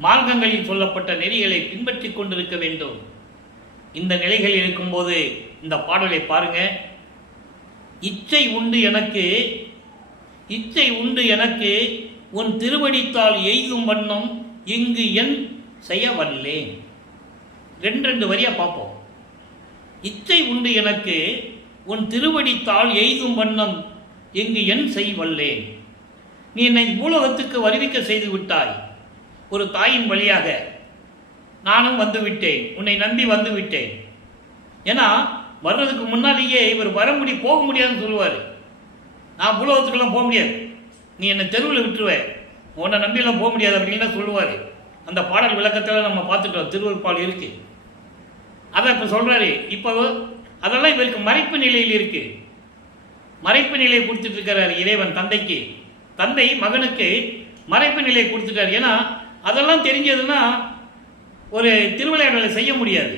மார்க்கங்களில் சொல்லப்பட்ட நெறிகளை பின்பற்றி கொண்டிருக்க வேண்டும். இந்த நிலைகள் இருக்கும்போது இந்த பாடலை பாருங்க. இச்சை உண்டு எனக்கு உன் திருவடித்தால் எய்தும் வண்ணம் இங்கு என் செய்ய வல்லேன். 2 வரியா பார்ப்போம். இச்சை உண்டு எனக்கு உன் திருவடித்தால் எய்தும் வண்ணம் இங்கு என் செய்வல்லேன். நீ என்னை பூலோகத்துக்கு வருவிக்க செய்து விட்டாய். ஒரு தாயின் வழியாக நானும் வந்துவிட்டேன், உன்னை நம்பி வந்து விட்டேன். ஏன்னா வர்றதுக்கு முன்னாலேயே இவர் போக முடியாதுன்னு சொல்லுவார். நான் பூலோகத்துக்கெல்லாம் போக முடியாது, நீ என்னை தெருவில் விட்டுருவேன், உன்னை நம்பியெல்லாம் போக முடியாது அப்படின்னு சொல்லுவார். அந்த பாடல் விளக்கத்தில் நம்ம பார்த்துட்டோம், திருவருட்பால் இருக்கு. அதை இப்போ சொல்கிறாரு. இப்போ அதெல்லாம் இவருக்கு மறைப்பு நிலையில் இருக்கு. மறைப்பு நிலையை கொடுத்துட்டு இருக்கிறார் இறைவன் தந்தைக்கு. தந்தை மகனுக்கு மறைப்பு நிலையை கொடுத்துட்டார். ஏன்னா அதெல்லாம் தெரிஞ்சதுன்னா ஒரு திருவிளையாடலை செய்ய முடியாது.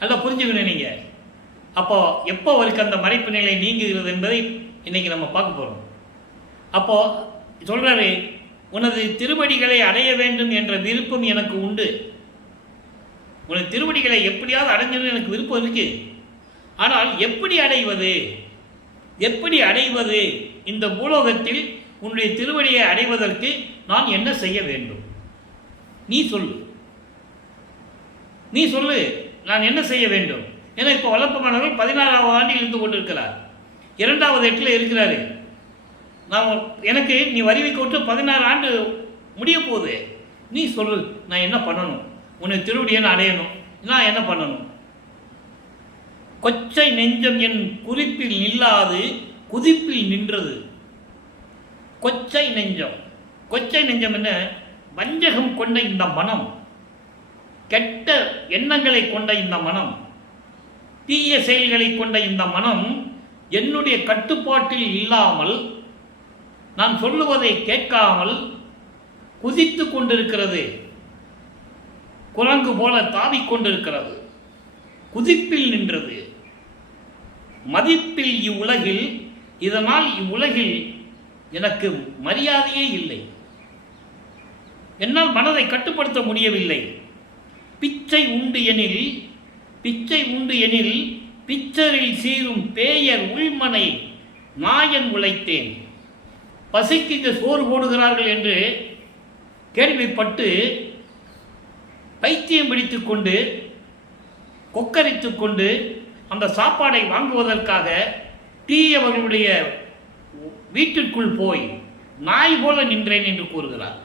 நல்லா புரிஞ்சுக்கணும் நீங்கள். அப்போ எப்போ அவருக்கு அந்த மறைப்பு நிலை நீங்குகிறது என்பதை இன்னைக்கு நம்ம பார்க்க போகிறோம். அப்போ சொல்றாரு, உனது திருவடிகளை அடைய வேண்டும் என்ற விருப்பம் எனக்கு உண்டு. உனது திருவடிகளை எப்படியாவது அடைஞ்சது எனக்கு விருப்பம் இருக்கு. ஆனால் எப்படி அடைவது, எப்படி அடைவது? இந்த பூலோகத்தில் உன்னுடைய திருவடியை அடைவதற்கு நான் என்ன செய்ய வேண்டும்? நீ சொல்லு, நீ சொல்லு, நான் என்ன செய்ய வேண்டும்? ஏன்னா இப்போ வல்லப்பமானவர் 16வது ஆண்டில் இருந்து கொண்டிருக்கிறார், 2வது எட்டில் இருக்கிறாரு. நான் எனக்கு நீ வரிவைக்கு விட்டு 16 ஆண்டு முடிய போகுது. நீ சொல்லு, நான் என்ன பண்ணணும்? உன்னை திருவடியை அடையணும், நான் என்ன பண்ணணும்? கொச்சை நெஞ்சம் என் குறிப்பில் நில்லாது குதிப்பில் நின்றது. கொச்சை நெஞ்சம், கொச்சை நெஞ்சம் என்ன? வஞ்சகம் கொண்ட இந்த மனம், கெட்ட எண்ணங்களை கொண்ட இந்த மனம், தீய செயல்களை கொண்ட இந்த மனம் என்னுடைய கட்டுப்பாட்டில் இல்லாமல், நான் சொல்லுவதை கேட்காமல் குதித்து கொண்டிருக்கிறது. குரங்கு போல தாவிக்கொண்டிருக்கிறது, குதிப்பில் நின்றது. மதிப்பில் இவ்வுலகில், இதனால் இவ்வுலகில் எனக்கு மரியாதையே இல்லை. என்னால் மனதை கட்டுப்படுத்த முடியவில்லை. பிச்சை உண்டு எனில், பிச்சை உண்டு எனில் பிச்சரில் சீரும் பேயர் உள்மனை நாயன் உழைத்தேன். பசிக்கு இங்கு சோறு போடுகிறார்கள் என்று கேள்விப்பட்டு பைத்தியம் பிடித்து கொண்டு கொக்கரித்து கொண்டு அந்த சாப்பாடை வாங்குவதற்காக தீயவர்களுடைய வீட்டிற்குள் போய் நாய் போல நின்றேன் என்று கூறுகிறார்.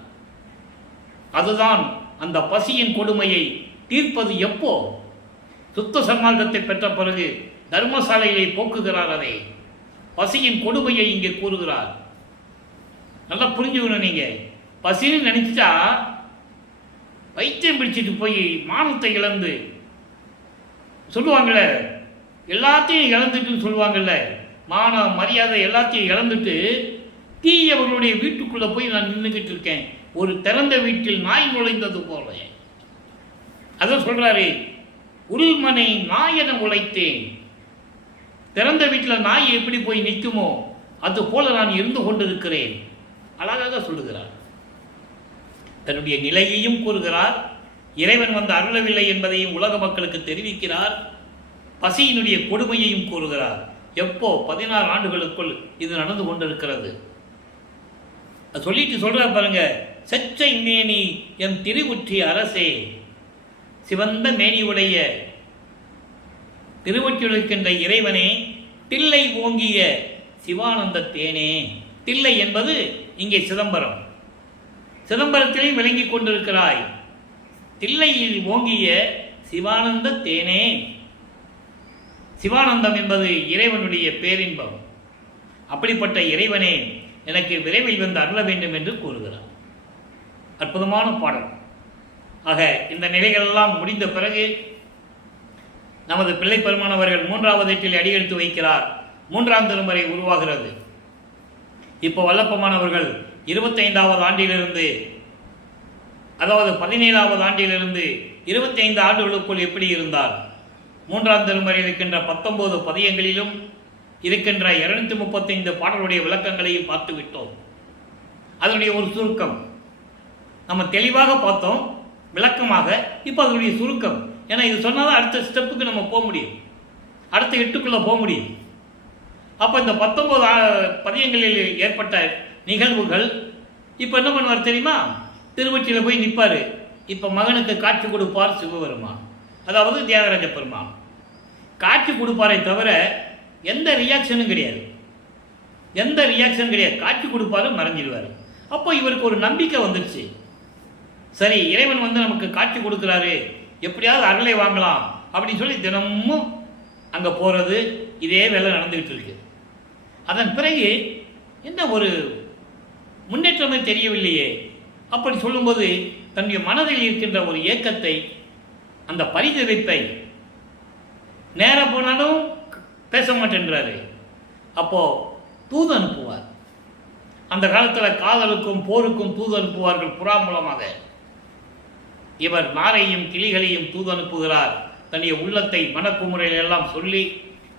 அதுதான் அந்த பசியின் கொடுமையை தீர்ப்பது எப்போ? சுத்த சன்மார்க்கத்தை பெற்ற பிறகு தர்மசாலையை போக்குகிறார். அதை பசியின் கொடுமையை இங்கே கூறுகிறார். நல்லா புரிஞ்சுக்கணும். நீங்க பசின்னு நினைச்சா வைத்தியம் பிடிச்சிட்டு போய் மானத்தை இழந்து சொல்லுவாங்கள்ல, எல்லாத்தையும் இழந்துட்டுன்னு சொல்லுவாங்கல்ல, மான மரியாதை எல்லாத்தையும் இழந்துட்டு தீயவர்களுடைய வீட்டுக்குள்ள போய் நான் நின்றுகிட்டு இருக்கேன், ஒரு திறந்த வீட்டில் நாய் நுழைந்தது போல. அதான் சொல்றாரு, உள்மனை நாயன உழைத்தேன். திறந்த வீட்டில் நாய் எப்படி போய் நிற்குமோ அது போல நான் இருந்து கொண்டிருக்கிறேன். அழகாக சொல்லுகிறார். தன்னுடைய நிலையையும் கூறுகிறார், இறைவன் வந்து அருளவில்லை என்பதையும் உலக மக்களுக்கு தெரிவிக்கிறார், பசியினுடைய கொடுமையையும் கூறுகிறார். எப்போ? 16 ஆண்டுகளுக்குள் இது நடந்து கொண்டிருக்கிறது. சொல்லிட்டு சொல்றார் பாருங்க, செச்சை மேனி என் திருவுற்றி அரசே, சிவந்த மேனியுடைய திருவொற்றியிருக்கின்ற இறைவனே, தில்லை ஓங்கிய சிவானந்த தேனே. தில்லை என்பது இங்கே சிதம்பரம், சிதம்பரத்திலே விளங்கிக் கொண்டிருக்கிறாய். தில்லையில் ஓங்கிய சிவானந்த தேனே. சிவானந்தம் என்பது இறைவனுடைய பேரின்பம். அப்படிப்பட்ட இறைவனே, எனக்கு விரைவில் வந்து அருள வேண்டும் என்று கூறுகிறார். அற்புதமான பாடல். ஆக இந்த நிலைகளெல்லாம் முடிந்த பிறகு நமது பிள்ளை பெருமானவர்கள் 3வது எட்டில் அடியெடுத்து வைக்கிறார். 3ஆம் திருமுறை உருவாகிறது. இப்போ வல்லப்பமானவர்கள் 25வது ஆண்டிலிருந்து, அதாவது 17வது ஆண்டிலிருந்து 25 ஆண்டுகளுக்குள் எப்படி இருந்தார்? 3ஆம் திருமுறை இருக்கின்ற 19 பதியங்களிலும் இருக்கின்ற 235 பாடலுடைய விளக்கங்களையும் பார்த்து விட்டோம். அதனுடைய ஒரு சுருக்கம் நம்ம தெளிவாக பார்த்தோம், விளக்கமாக. இப்போ அதனுடைய சுருக்கம், ஏன்னா இது சொன்னாதான் அடுத்த ஸ்டெப்புக்கு நம்ம போக முடியும், அடுத்த எட்டுக்குள்ளே போக முடியும். அப்போ இந்த 19 பதியங்களில் ஏற்பட்ட நிகழ்வுகள் இப்போ என்ன பண்ணுவார் தெரியுமா? திருவொற்றியில் போய் நிற்பார். இப்போ மகனுக்கு காட்சி கொடுப்பார் சிவபெருமான், அதாவது தியாகராஜ பெருமான். காட்சி கொடுப்பாரை தவிர எந்த ரியாக்ஷனும் கிடையாது, எந்த ரியாக்ஷனும் கிடையாது. காட்சி கொடுப்பாரு, மறைஞ்சிடுவார். அப்போ இவருக்கு ஒரு நம்பிக்கை வந்துடுச்சு. சரி, இறைவன் வந்து நமக்கு காட்சி கொடுக்குறாரு, எப்படியாவது அருளை வாங்கலாம் அப்படின்னு சொல்லி தினமும் அங்கே போகிறது, இதே வேலை நடந்துக்கிட்டு இருக்கு. அதன் பிறகு என்ன ஒரு முன்னேற்றமே தெரியவில்லையே. அப்படி சொல்லும்போது தன்னுடைய மனதில் இருக்கின்ற ஒரு ஏக்கத்தை, அந்த பரிதவிப்பை, நேராக போனாலும் பேச மாட்டேன்றாரு. அப்போது தூது அனுப்புவார். அந்த காலத்தில் காதலுக்கும் போருக்கும் தூது அனுப்புவார்கள் புறா மூலமாக. இவர் நாரையும் கிளிகளையும் தூது அனுப்புகிறார். தன்னுடைய உள்ளத்தை மனக்குமுறையில் எல்லாம் சொல்லி,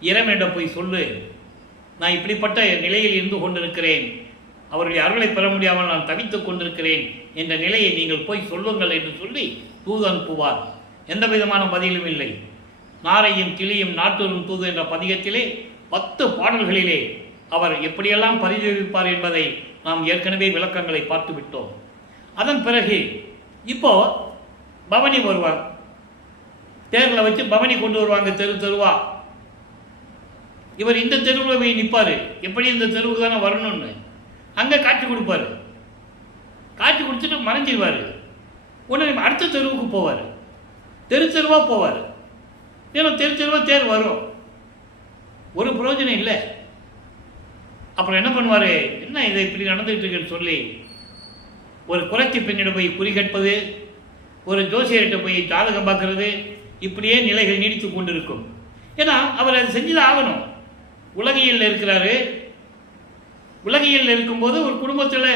இறைவனிடம் போய் சொல்லு, நான் இப்படிப்பட்ட நிலையில் இருந்து கொண்டிருக்கிறேன், அவருடைய அருளை பெற முடியாமல் நான் தவித்துக் கொண்டிருக்கிறேன் என்ற நிலையை நீங்கள் போய் சொல்லுங்கள் என்று சொல்லி தூது அனுப்புவார். எந்த விதமான பதிலும் இல்லை. நாரையும் கிளியும் நாட்டூரும் தூது என்ற பதிகத்திலே 10 பாடல்களிலே அவர் எப்படியெல்லாம் பரிதவிப்பார் என்பதை நாம் ஏற்கனவே விளக்கங்களை பார்த்து விட்டோம். அதன் பிறகு இப்போ பவனி வருவார். தேரில் வச்சு பவனி கொண்டு வருவாங்க, தெரு தெருவா. இவர் இந்த தெருவில் போய் நிற்பார், எப்படி இந்த தெருவுக்கு தானே வரணும்னு. அங்கே காட்சி கொடுப்பார். காட்சி கொடுத்துட்டு மறைஞ்சிடுவார். உடனே அடுத்த தெருவுக்கு போவார், தெரு தெருவாக போவார். ஏன்னா தெரு தெருவாக தேர் வரும், ஒரு பிரயோஜனம் இல்லை. அப்புறம் என்ன பண்ணுவார், என்ன இதை இப்படி நடந்துகிட்டு இருக்குன்னு சொல்லி ஒரு குறைச்சி பெண்ணிடம் போய் குறி கட்பது, ஒரு ஜோசியர்கிட்ட போய் ஜாதகம் பார்க்கறது, இப்படியே நிலைகள் நீடித்து கொண்டு இருக்கும். ஏன்னா அவர் அதை செஞ்சுதான் ஆகணும். உலகியலில் இருக்கிறாரு. உலகியலில் இருக்கும்போது ஒரு குடும்பத்தில்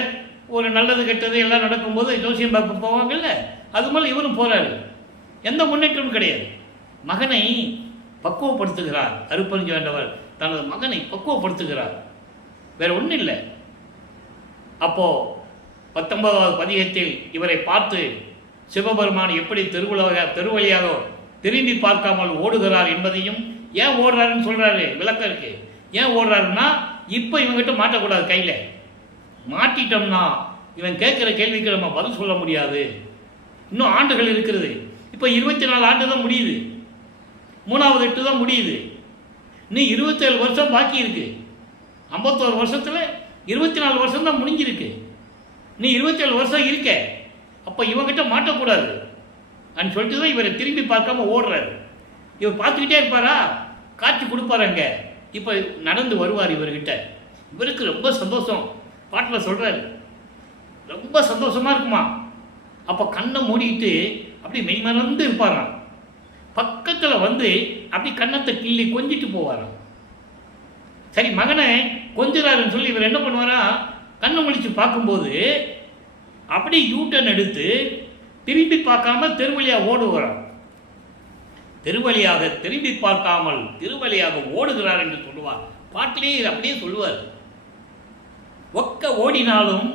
ஒரு நல்லது கெட்டது எல்லாம் நடக்கும்போது ஜோசியம் பார்க்க போவாங்கல்ல, அது போல் இவரும் போகிறாரு. எந்த முன்னேற்றமும் கிடையாது. மகனை பக்குவப்படுத்துகிறார் அருப்பெருஞ்சாண்டவர். தனது மகனை பக்குவப்படுத்துகிறார், வேற ஒன்றும் இல்லை. அப்போது 19வது பதிகத்தில் இவரை பார்த்து சிவபெருமான் எப்படி தெருவழியாக திரும்பி பார்க்காமல் ஓடுகிறார் என்பதையும், ஏன் ஓடுறாருன்னு சொல்கிறாரு, விளக்கம் இருக்கு. ஏன் ஓடுறாருன்னா, இப்போ இவங்ககிட்ட மாட்டக்கூடாது. கையில் மாட்டிட்டோம்னா இவன் கேட்குற கேள்விக்கு நம்ம பதில் சொல்ல முடியாது. இன்னும் ஆண்டுகள் இருக்கிறது. இப்போ 24 ஆண்டு தான் முடியுது, 3வது 8 தான் முடியுது. இன்னும் 27 வருஷம் பாக்கி இருக்கு. 51 வருஷத்தில் 24 வருஷம் தான் முடிஞ்சிருக்கு. நீ 27 வருஷம் இருக்க. அப்போ இவங்கிட்ட மாட்டக்கூடாது அப்படின்னு சொல்லிட்டு தான் இவரை திரும்பி பார்க்காம ஓடுறாரு. இவர் பார்த்துக்கிட்டே இருப்பாரா, காட்சி கொடுப்பாருங்க. இப்போ நடந்து வருவார் இவர்கிட்ட. இவருக்கு ரொம்ப சந்தோஷம். பாட்டில் சொல்கிறாரு, ரொம்ப சந்தோஷமாக இருக்குமா. அப்போ கண்ணை மூடிக்கிட்டு அப்படி மெய்மறந்து இருப்பாராம். பக்கத்தில் வந்து அப்படி கண்ணத்தை கிள்ளி கொஞ்சிட்டு போவாராம். சரி, மகனை கொஞ்சிறாருன்னு சொல்லி இவர் என்ன பண்ணுவாரா, கண்ணை முடிச்சு பார்க்கும்போது அப்படி யூட்டன் எடுத்து திரும்பி பார்க்காம தெருவழியாக ஓடுகிறார். தெருவழியாக திரும்பி பார்க்காமல் திருவழியாக ஓடுகிறார் என்று சொல்லுவார். பாட்டிலேயே அப்படியே சொல்லுவார். ஒக்க ஓடினாலும்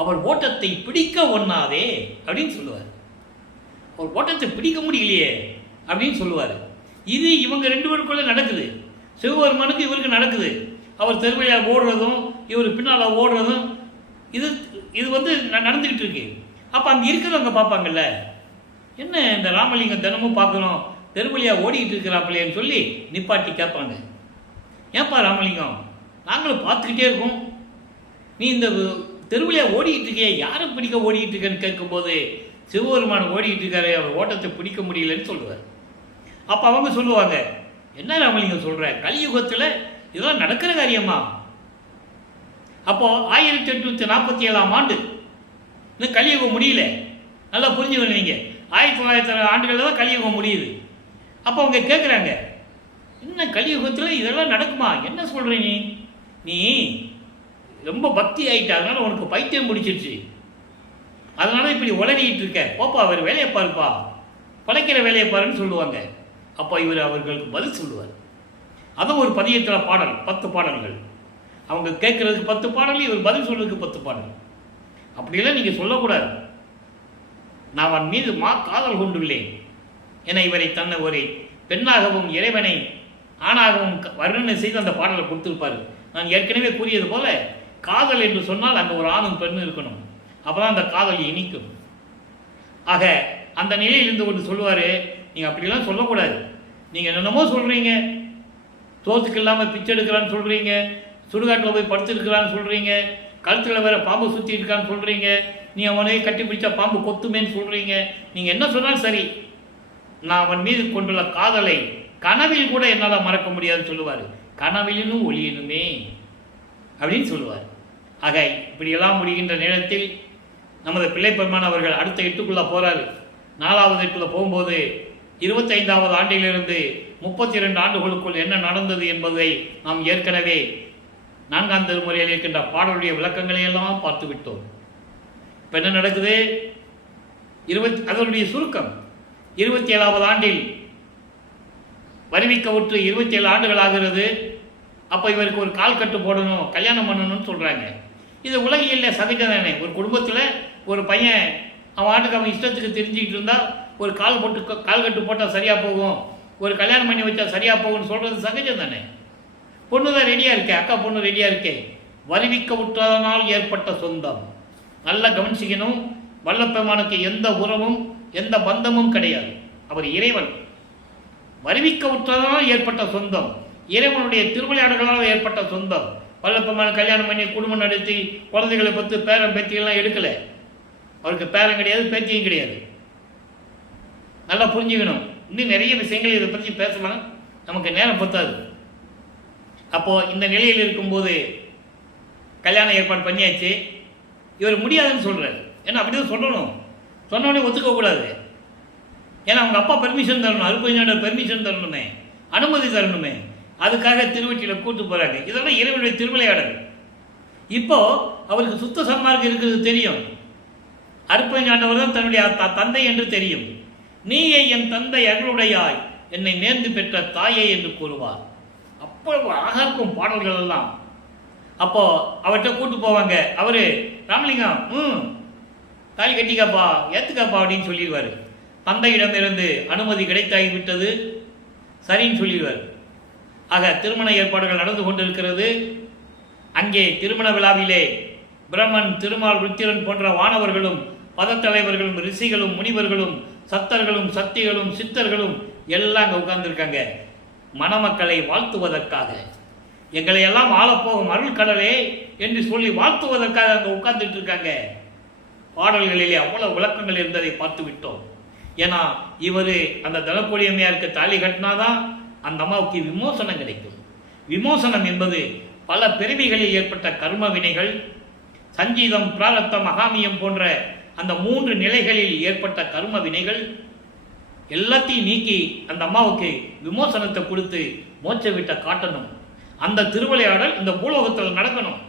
அவர் ஓட்டத்தை பிடிக்க ஒண்ணாதே அப்படின்னு சொல்லுவார். அவர் ஓட்டத்தை பிடிக்க முடியலையே அப்படின்னு சொல்லுவார். இது இவங்க 2 பேருக்குள்ள நடக்குது. சிவபெருமானுக்கு இவருக்கு நடக்குது. அவர் தெருவழியாக ஓடுறதும் இவர் பின்னால் ஓடுறதும் இது வந்து நடந்துக்கிட்டு இருக்கு. அப்போ அங்கே இருக்கிறவங்க பார்ப்பாங்கல்ல, என்ன இந்த ராமலிங்கம் தினமும் பார்க்கணும், தெருவழியாக ஓடிக்கிட்டு இருக்கிறாப்பில்லைன்னு சொல்லி நிப்பாட்டி கேட்பாங்க. ஏன்பா ராமலிங்கம், நாங்களும் பார்த்துக்கிட்டே இருக்கோம், நீ இந்த தெருவழியாக ஓடிக்கிட்டு இருக்கிய, யாரை பிடிக்க ஓடிக்கிட்டு இருக்கேன்னு கேட்கும்போது சிவபெருமான் ஓடிக்கிட்டு இருக்காரு, அவர் ஓட்டத்தை பிடிக்க முடியலன்னு சொல்லுவார். அப்போ அவங்க சொல்லுவாங்க, என்ன ராமலிங்கம் சொல்கிற, கலியுகத்தில் இதெல்லாம் நடக்கிற காரியமா? அப்போது 1847ஆம் ஆண்டு இன்னும் கலியுகம் முடியல. நல்லா புரிஞ்சுக்கணும் நீங்கள். 1900 ஆண்டுகளில் தான் கலியுகம் முடியுது. அப்போ அவங்க கேட்குறாங்க, என்ன கலியுகத்தில் இதெல்லாம் நடக்குமா, என்ன சொல்கிற நீ ரொம்ப பக்தி ஆகிட்ட, அதனால் உனக்கு பைத்தியம் பிடிச்சிருச்சு, அதனால இப்படி உளறிட்டு இருக்க, போப்பா அவர் வேலையை பாருப்பா, பழைக்கிற வேலையை பாருன்னு சொல்லுவாங்க. அப்போ இவர் அவர்களுக்கு பதில் சொல்லுவார். அதுவும் ஒரு பதியத்தில் பாடல், 10 பாடல்கள். அவங்க கேட்குறதுக்கு 10 பாடல், இவர் பதில் சொல்றதுக்கு 10 பாடல். அப்படியெல்லாம் நீங்கள் சொல்லக்கூடாது. நான் அவன் மீது காதல் கொண்டுள்ளேன் என இவரை தன்னை ஒரு பெண்ணாகவும் இறைவனை ஆணாகவும் வர்ணனை செய்து அந்த பாடலை கொடுத்துருப்பார். நான் ஏற்கனவே கூறியது போல, காதல் என்று சொன்னால் அங்கே ஒரு ஆணும் பெண்ணும் இருக்கணும், அப்போ தான் அந்த காதல் இனிக்கும். ஆக அந்த நிலையில் இருந்து கொண்டு சொல்லுவார், நீங்கள் அப்படிலாம் சொல்லக்கூடாது, நீங்கள் என்னென்னமோ சொல்கிறீங்க, தோத்துக்கு இல்லாமல் பிச்சை எடுக்கிறான்னு சொல்கிறீங்க, சுடுகாட்டில் போய் படுத்துருக்கிறான்னு சொல்கிறீங்க, கழுத்தில் வேற பாம்பு சுற்றி இருக்கான்னு சொல்கிறீங்க, நீ அவனை கட்டி பிடிச்சா பாம்பு கொத்துமேன்னு சொல்கிறீங்க, நீங்கள் என்ன சொன்னாலும் சரி, நான் அவன் மீது கொண்டுள்ள காதலை கனவில் கூட என்னால் மறக்க முடியாதுன்னு சொல்லுவார். கனவிலும் ஒளியனுமே அப்படின்னு சொல்லுவார். ஆக இப்படியெல்லாம் முடிகின்ற நேரத்தில் நமது பிள்ளைப்பெருமான் அவர்கள் அடுத்த 8க்குள்ளே போகிறாரு. 4வது 8ல் போகும்போது 25வது ஆண்டிலிருந்து 32 ஆண்டுகளுக்குள் என்ன நடந்தது என்பதை நாம் ஏற்கனவே 4ஆம் திருமுறையில் இருக்கின்ற பாடலுடைய விளக்கங்களையெல்லாம் பார்த்து விட்டோம். இப்போ என்ன நடக்குது, அதனுடைய சுருக்கம். 27வது ஆண்டில் வருவிக்க விட்டு 27 ஆண்டுகள் ஆகிறது. அப்போ இவருக்கு ஒரு கால் கட்டு போடணும், கல்யாணம் பண்ணணும்னு சொல்கிறாங்க. இது உலகியல்ல சகஜம் தானே. ஒரு குடும்பத்தில் ஒரு பையன் அவன் ஆட்டுக்கு அவன் இஷ்டத்துக்கு தெரிஞ்சுக்கிட்டு இருந்தால் ஒரு கால் கட்டு போட்டால் சரியாக போகும், ஒரு கல்யாணம் பண்ணி வச்சா சரியாக போகும்னு சொல்கிறது சகஜம் தானே. பொண்ணு தான் ரெடியாக இருக்கே, அக்கா பொண்ணு ரெடியாக இருக்கே. வருவிக்க விட்டதனால் ஏற்பட்ட சொந்தம். நல்லா கவனிச்சிக்கணும். வல்லப்பெருமானுக்கு எந்த உறவும் எந்த பந்தமும் கிடையாது. அவர் இறைவன். வருவிக்க விட்டதனால் ஏற்பட்ட சொந்தம், இறைவனுடைய திருவிளையாடல்களால் ஏற்பட்ட சொந்தம். வல்லப்பெருமான கல்யாணம் பண்ணி குடும்பம் நடத்தி குழந்தைகளை பற்றி பேரன் பேத்திகள்லாம் எடுக்கலை. அவருக்கு பேரன் கிடையாது, பேத்தியும் கிடையாது. நல்லா புரிஞ்சுக்கணும். இன்னும் நிறைய விஷயங்கள் இதை பற்றி பேசலாம், நமக்கு நேரம் பத்தாது. அப்போது இந்த நிலையில் இருக்கும்போது கல்யாணம் ஏற்பாடு பண்ணியாச்சு. இவர் முடியாதுன்னு சொல்கிறார். ஏன்னா அப்படி தான் சொல்லணும். சொன்னோடனே ஒத்துக்கக்கூடாது. ஏன்னா அவங்க அப்பா பெர்மிஷன் தரணும், அருப்பஞ்சாண்டர் பெர்மிஷன் தரணுமே, அனுமதி தரணுமே. அதுக்காக திருவட்டியில் கூட்டு போகிறாங்க. இதெல்லாம் இறைவனுடைய திருவிளையாடல். இப்போது அவருக்கு சுத்த சன்மார்க்கம் இருக்கிறது தெரியும். அருப்பஞ்சாண்டவர் தான் தன்னுடைய தந்தை என்று தெரியும். நீயே என் தந்தை அருளுடையாய் என்னை நேர்ந்து பெற்ற தாயே என்று கூறுவார். அப்போ அழகாக இருக்கும் பாடல்கள் எல்லாம். அப்போது அவர்கிட்ட கூட்டு போவாங்க. அவர் ராமலிங்கம் தாலி கட்டிக்காப்பா, ஏற்றுக்காப்பா அப்படின்னு சொல்லிடுவார். தந்தையிடமிருந்து அனுமதி கிடைத்தாகிவிட்டது, சரின்னு சொல்லிடுவார். ஆக திருமண ஏற்பாடுகள் நடந்து கொண்டிருக்கிறது. அங்கே திருமண விழாவிலே பிரம்மன், திருமால், ருத்திரன் போன்ற வானவர்களும் பதத்தலைவர்களும் ரிஷிகளும் முனிவர்களும் சத்தர்களும் சக்திகளும் சித்தர்களும் எல்லாம் அங்கே உட்கார்ந்துருக்காங்க. மணமக்களை வாழ்த்துவதற்காக, எங்களை எல்லாம் ஆளப்போகும் அருள் கடலே என்று சொல்லி வாழ்த்துவதற்காக அங்கே உட்கார்ந்துட்டு இருக்காங்க. பாடல்களிலே அவ்வளவு விளக்கங்கள் இருந்ததை பார்த்து விட்டோம். ஏன்னா இவர் அந்த தனக்கொடி அம்மையாருக்கு தாலி கட்டினாதான் அந்த அம்மாவுக்கு விமோசனம் கிடைக்கும். விமோசனம் என்பது பல பிறவிகளில் ஏற்பட்ட கர்ம வினைகள், சஞ்சீதம், பிராரத்தம், அகாமியம் போன்ற அந்த 3 நிலைகளில் ஏற்பட்ட கர்ம வினைகள் எல்லாத்தையும் நீக்கி அந்த அம்மாவுக்கு விமோசனத்தை கொடுத்து மோட்ச வீட்டை காட்டணும். அந்த திருவிளையாடல் இந்த பூலோகத்தில் நடக்கணும்.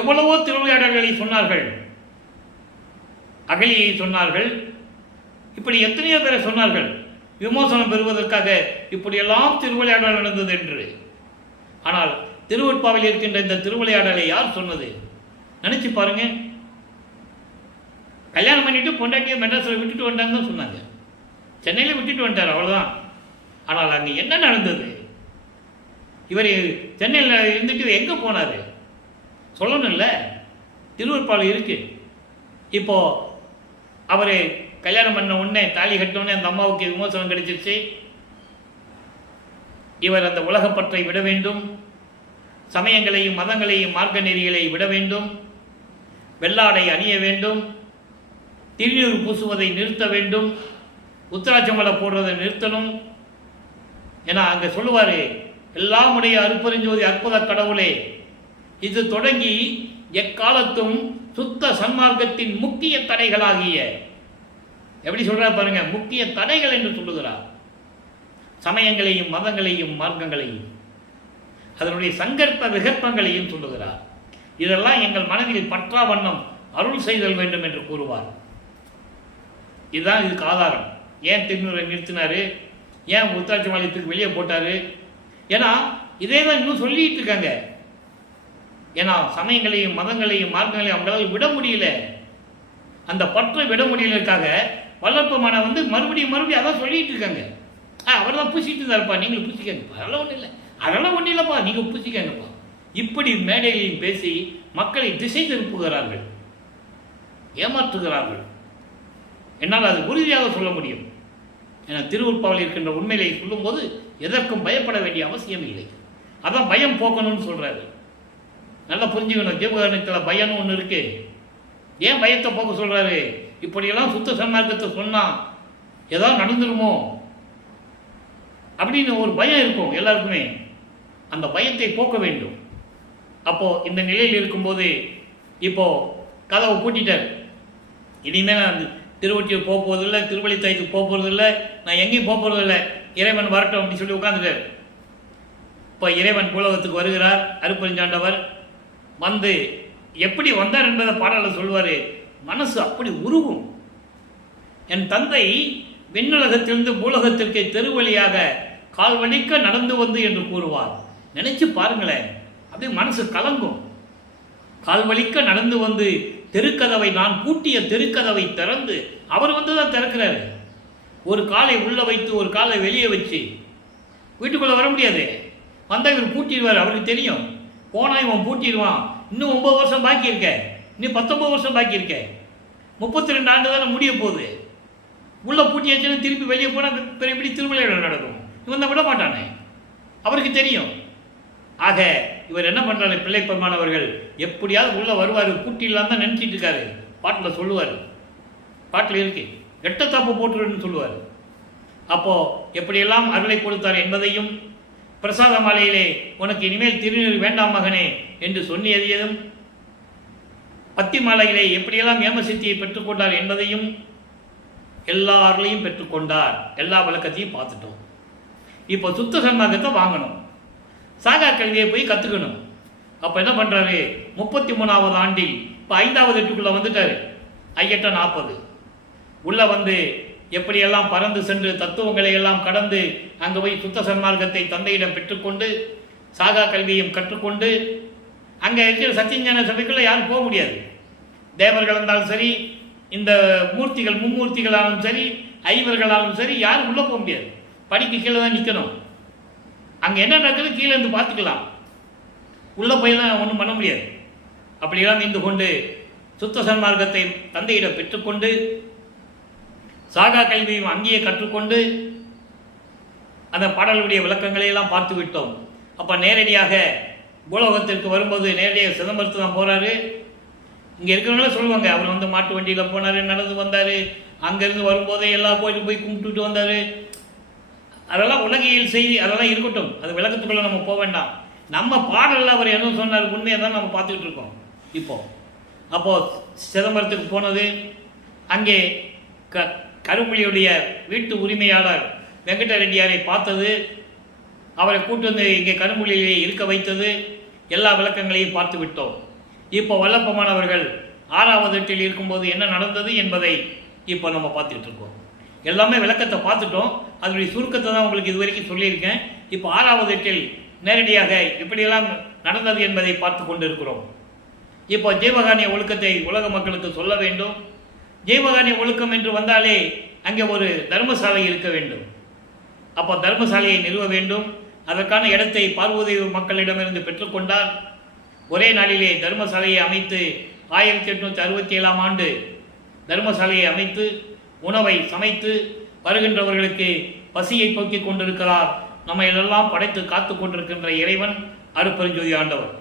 எவ்வளவோ திருவிளையாடல்களை சொன்னார்கள். அகலியை சொன்னார்கள், இப்படி எத்தனையோ பேரை சொன்னார்கள். விமோசனம் பெறுவதற்காக இப்படியெல்லாம் திருவிளையாடல் நடந்தது என்று. ஆனால் திருவெட்பாவில் இருக்கின்ற இந்த திருவிளையாடலை யார் சொன்னது? நினைச்சு பாருங்க. கல்யாணம் பண்ணிட்டு பொண்டாட்டியை மெட்ராஸில் விட்டுட்டு வந்துட்டான்னு தான் சொன்னாங்க. சென்னையில் விட்டுட்டு வந்துட்டார், அவ்வளோதான். ஆனால் அங்கே என்ன நடந்தது? இவர் சென்னையில் இருந்துட்டு எங்கே போனார் சொல்லணும் இல்லை? திருவெட்பாவில் இருக்கு. இப்போ அவர் கல்யாணம் பண்ண உடனே, தாலி கட்டினோடனே அந்த அம்மாவுக்கு விமோசனம் கிடைச்சிருச்சு. இவர் அந்த உலகப்பற்றை விட வேண்டும், சமயங்களையும் மதங்களையும் மார்க்க நெறிகளை விட வேண்டும், வெள்ளாடை அணிய வேண்டும், திருநீர் பூசுவதை நிறுத்த வேண்டும், உத்தராட்சமலை போடுறதை நிறுத்தணும். ஏன்னா அங்கே சொல்லுவார், எல்லாமுடைய அருப்பெருஞ்சோதி அற்புத கடவுளே, இது தொடங்கி எக்காலத்தும் சுத்த சன்மார்க்கத்தின் முக்கிய தடைகளாகிய, எப்படி சொல்றார் பாருங்க, முக்கிய தடைகள் என்று சொல்லுகிறார். சமயங்களையும் மதங்களையும் மார்க்கங்களையும் அதனுடைய சங்கற்ப விகற்பங்களையும் சொல்லுகிறார். இதெல்லாம் எங்கள் மனதில் பற்றா வண்ணம் அருள் செய்தல் வேண்டும் என்று கூறுவார். இதுதான் இதுக்கு ஆதாரம். ஏன் திருநூரை நிறுத்தினாரு, ஏன் உத்தராட்சி மாநிலத்துக்கு வெளியே போட்டாரு? ஏன்னா இதே தான் இன்னும் சொல்லிட்டு இருக்காங்க. ஏன்னா சமயங்களையும் மதங்களையும் மார்க்கங்களையும் அவங்களால விட முடியல. அந்த பற்றை விட முடியலக்காக வல்லப்பமான மறுபடியும் அதான் சொல்லிட்டு இருக்காங்க. அவர் தான் பூசிட்டு இருந்தாருப்பா, நீங்களும் பூசிக்கங்கப்பா, அதெல்லாம் ஒன்றும் இல்லை, அதெல்லாம் ஒன்றும் இல்லைப்பா, நீங்கள் பூசிக்கங்கப்பா. இப்படி மேடைகளில் பேசி மக்களை திசை திருப்புகிறார்கள், ஏமாற்றுகிறார்கள். என்னால் அது உறுதியாக சொல்ல முடியும். ஏன்னா திருவெட்பாவில் இருக்கின்ற உண்மையை சொல்லும்போது எதற்கும் பயப்பட வேண்டிய அவசியம் இல்லை. அதான் பயம் போக்கணும்னு சொல்கிறாரு. நல்லா புரிஞ்சுக்கணும். ஜீவகாரணத்தில் பயம்னு ஒன்று இருக்கு. ஏன் பயத்தை போக்க சொல்கிறாரு? இப்படியெல்லாம் சுத்த சன்மார்க்கத்தை சொன்னால் ஏதாவது நடந்துருமோ அப்படின்னு ஒரு பயம் இருக்கும் எல்லாருக்குமே. அந்த பயத்தை போக்க வேண்டும். அப்போது இந்த நிலையில் இருக்கும்போது இப்போது கதவை பூட்டிட்டார். இனிமேல் நான் திருவொற்றியூர் போக போகிறதில்லை, திருவள்ளித்தாயத்துக்கு போக போகிறதில்லை, நான் எங்கேயும் போக போகிறதில்லை, இறைவன் வரட்டும் அப்படின்னு சொல்லி உட்காந்துட்டார். இப்போ இறைவன் பூலோகத்துக்கு வருகிறார். அருப்பெருஞ்சாண்டவர் வந்து எப்படி வந்தார் என்பதை பாடலை சொல்வார். மனசு அப்படி உருகும். என் தந்தை விண்ணுலகத்திலிருந்து பூலோகத்திற்கு தெருவழியாக கால்வழிக்க நடந்து வந்து என்று கூறுவார். நினைச்சு பாருங்களேன், அப்படியே மனசு கலங்கும். கால்வழிக்க நடந்து வந்து தெருக்கதவை, நான் பூட்டிய தெருக்கதவை திறந்து அவர் வந்து தான் திறக்கிறாரு. ஒரு காலை உள்ளே வைத்து ஒரு காலை வெளியே வச்சு வீட்டுக்குள்ளே வர முடியாது. வந்தால் இவர் பூட்டிடுவார். அவருக்கு தெரியும், போனால் இவன் பூட்டிடுவான். இன்னும் 9 வருஷம் பாக்கி இருக்க, இன்னும் 19 வருஷம் பாக்கி இருக்க, 32 ஆண்டு தானே முடிய போகுது. உள்ளே பூட்டியாச்சுன்னு திருப்பி வெளியே போனால் எப்படி திருமலையில் நடக்கும்? இவன் தான் விட மாட்டானே, அவருக்கு தெரியும். ஆக இவர் என்ன பண்ணுறாரு, பிள்ளை பெருமானவர்கள் எப்படியாவது உள்ளே வருவார், பூட்டிடலாம் தான் நினச்சிட்டு இருக்காரு. பாட்டில் சொல்லுவார், பாட்டில் இருக்கு, எட்டத்தாப்பு போட்டுருன்னு சொல்லுவார். அப்போது எப்படியெல்லாம் அருளை கொடுத்தார் என்பதையும், பிரசாத மாலையிலே உனக்கு இனிமேல் திருநீர் வேண்டாம் மகனே என்று சொன்னியதையும், பத்தி மாலையிலே எப்படியெல்லாம் ஏமசித்தியை பெற்றுக்கொண்டார் என்பதையும், எல்லா அருளையும் பெற்றுக்கொண்டார். எல்லா விளக்கத்தையும் பார்த்துட்டோம். இப்போ சுத்த சன்மார்க்கத்தை வாங்கணும், சாகா கல்வியை போய் கற்றுக்கணும். அப்போ என்ன பண்ணுறாரு, 33வது ஆண்டில் இப்போ 5வது எட்டுக்குள்ளே வந்துட்டார். 840 உள்ளே வந்து எப்படியெல்லாம் பறந்து சென்று தத்துவங்களை எல்லாம் கடந்து அங்கே போய் சுத்த சன்மார்க்கத்தை தந்தையிடம் பெற்றுக்கொண்டு சாகா கல்வியும் கற்றுக்கொண்டு அங்கே இருக்கிற சத்தியஞான சபைக்குள்ளே யாரும் போக முடியாது. தேவர்கள் இருந்தாலும் சரி, இந்த மூர்த்திகள் மும்மூர்த்திகளாலும் சரி, ஐவர்களாலும் சரி, யாரும் உள்ளே போக முடியாது. படிக்கு கீழே தான் நிற்கணும். அங்கே என்ன நடக்குது கீழே இருந்து பார்த்துக்கலாம், உள்ளே போயெல்லாம் ஒன்றும் பண்ண முடியாது. அப்படியெல்லாம் இருந்து கொண்டு சுத்த சன்மார்க்கத்தை தந்தையிடம் பெற்றுக்கொண்டு சாகா கல்வியும் அங்கேயே கற்றுக்கொண்டு அந்த பாடல்களுடைய விளக்கங்களை எல்லாம் பார்த்து விட்டோம். அப்போ நேரடியாக பூலோகத்திற்கு வரும்போது நேரடியாக சிதம்பரத்து தான் போகிறாரு. இங்கே இருக்கிறவங்களே சொல்லுவாங்க, அவர் வந்து மாட்டு வண்டியில் போனார், நடந்து வந்தார், அங்கேருந்து வரும்போதே எல்லா கோயிலும் போய் கும்பிட்டுட்டு வந்தார். அதெல்லாம் உலகியல் செய்தி, அதெல்லாம் இருக்கட்டும், அது விளக்கத்துக்குள்ளே நம்ம போக வேண்டாம். நம்ம பாடலில் அவர் என்ன சொன்னார் உண்மையை தான் நம்ம பார்த்துக்கிட்டு இருக்கோம். அப்போது சிதம்பரத்துக்கு போனது, அங்கே கருமொழியுடைய வீட்டு உரிமையாளர் வெங்கட ரெட்டியாரை பார்த்தது, அவரை கூட்டு வந்து இங்கே கருமொழியிலே இருக்க வைத்தது, எல்லா விளக்கங்களையும் பார்த்து விட்டோம். இப்போ வல்லப்பமானவர்கள் 6வது எட்டில் இருக்கும்போது என்ன நடந்தது என்பதை இப்போ நம்ம பார்த்துக்கிட்டு இருக்கோம். எல்லாமே விளக்கத்தை பார்த்துட்டோம், அதனுடைய சுருக்கத்தை தான் உங்களுக்கு இது வரைக்கும் சொல்லியிருக்கேன். இப்போ 6வது எட்டில் நேரடியாக எப்படியெல்லாம் நடந்தது என்பதை பார்த்து கொண்டு இருக்கிறோம். இப்போ ஜீவகானிய ஒழுக்கத்தை உலக மக்களுக்கு சொல்ல வேண்டும். ஜீவகானிய ஒழுக்கம் என்று வந்தாலே அங்கே ஒரு தர்மசாலை இருக்க வேண்டும். அப்போ தர்மசாலையை நிறுவ வேண்டும். அதற்கான இடத்தை பார்வதி மக்களிடமிருந்து பெற்றுக்கொண்டார். ஒரே நாளிலே தர்மசாலையை அமைத்து 1867ஆம் ஆண்டு தர்மசாலையை அமைத்து உணவை சமைத்து வருகின்றவர்களுக்கு பசியை போக்கிக் கொண்டிருக்கிறார். நம்ம இதெல்லாம் படைத்து காத்து கொண்டிருக்கின்ற இறைவன் அருட்பெருஞ்சோதி ஆண்டவர்.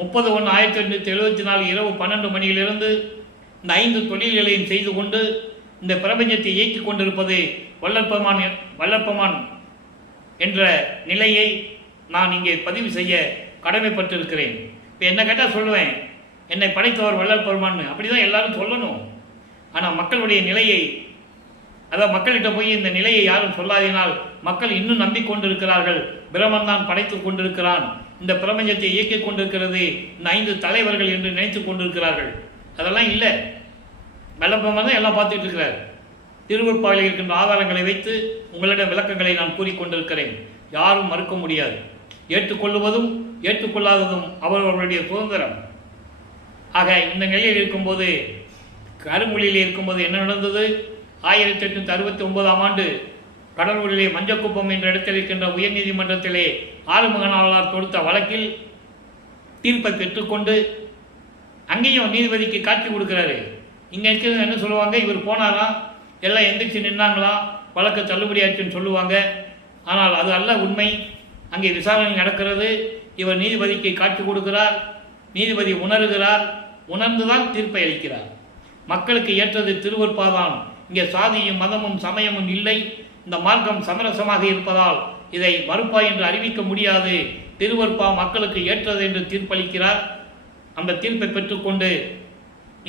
30/1/1874 இரவு 12 மணியிலிருந்து இந்த 5 தொழில்களையும் செய்து கொண்டு இந்த பிரபஞ்சத்தை இயக்கி கொண்டிருப்பது வல்லற்பமான் என்ற நிலையை நான் இங்கே பதிவு செய்ய கடமைப்பட்டிருக்கிறேன். இப்போ என்ன கேட்டால் சொல்லுவேன், என்னை படைத்தவர் வல்லற்பெருமான், அப்படி தான் எல்லாரும் சொல்லணும். ஆனால் மக்களுடைய நிலையை, அதாவது மக்கள்கிட்ட போய் இந்த நிலையை யாரும் சொல்லாதினால் மக்கள் இன்னும் நம்பிக்கொண்டிருக்கிறார்கள். பிரம்மன் தான் படைத்து கொண்டிருக்கிறான், இந்த பிரபஞ்சத்தை இயக்கிக் கொண்டிருக்கிறது இந்த 5 தலைவர்கள் என்று நினைத்து கொண்டிருக்கிறார்கள். அதெல்லாம் இல்லை, வல்லற்பெருமான் தான் எல்லாம் பார்த்துட்டு இருக்கிறார். திருவருட்பாவில் இருக்கின்ற ஆதாரங்களை வைத்து உங்களிடம் விளக்கங்களை நான் கூறிக்கொண்டிருக்கிறேன். யாரும் மறுக்க முடியாது. ஏற்றுக்கொள்ளுவதும் ஏற்றுக்கொள்ளாததும் அவர்களுடைய சுதந்திரம். ஆக இந்த நிலையில் இருக்கும்போது, கருமொழியில் இருக்கும்போது என்ன நடந்தது, 1869ஆம் ஆண்டு கடலூரிலே மஞ்சக்குப்பம் என்ற இடத்தில் இருக்கின்ற உயர்நீதிமன்றத்திலே ஆறுமுகனாளர் தொடுத்த வழக்கில் தீர்ப்பை பெற்றுக்கொண்டு அங்கேயும் நீதிபதிக்கு காட்சி கொடுக்குறாரு. இங்கே இருக்கிறது என்ன சொல்லுவாங்க, இவர் போனாராம், எல்லாம் எந்திரிச்சு நின்னாங்களாம், வழக்கு தள்ளுபடியாச்சுன்னு சொல்லுவாங்க. ஆனால் அது அல்ல உண்மை. அங்கே விசாரணை நடக்கிறது. இவர் நீதிபதிக்கு காட்சி கொடுக்கிறார். நீதிபதி உணர்கிறார். உணர்ந்துதான் தீர்ப்பை அளிக்கிறார். மக்களுக்கு ஏற்றது திருவருட்பாதான். இங்கே சாதியும் மதமும் சமயமும் இல்லை. இந்த மார்க்கம் சமரசமாக இருப்பதால் இதை மறுப்பா என்று அறிவிக்க முடியாது. திருவருட்பா மக்களுக்கு ஏற்றது என்று தீர்ப்பளிக்கிறார். அந்த தீர்ப்பை பெற்றுக்கொண்டு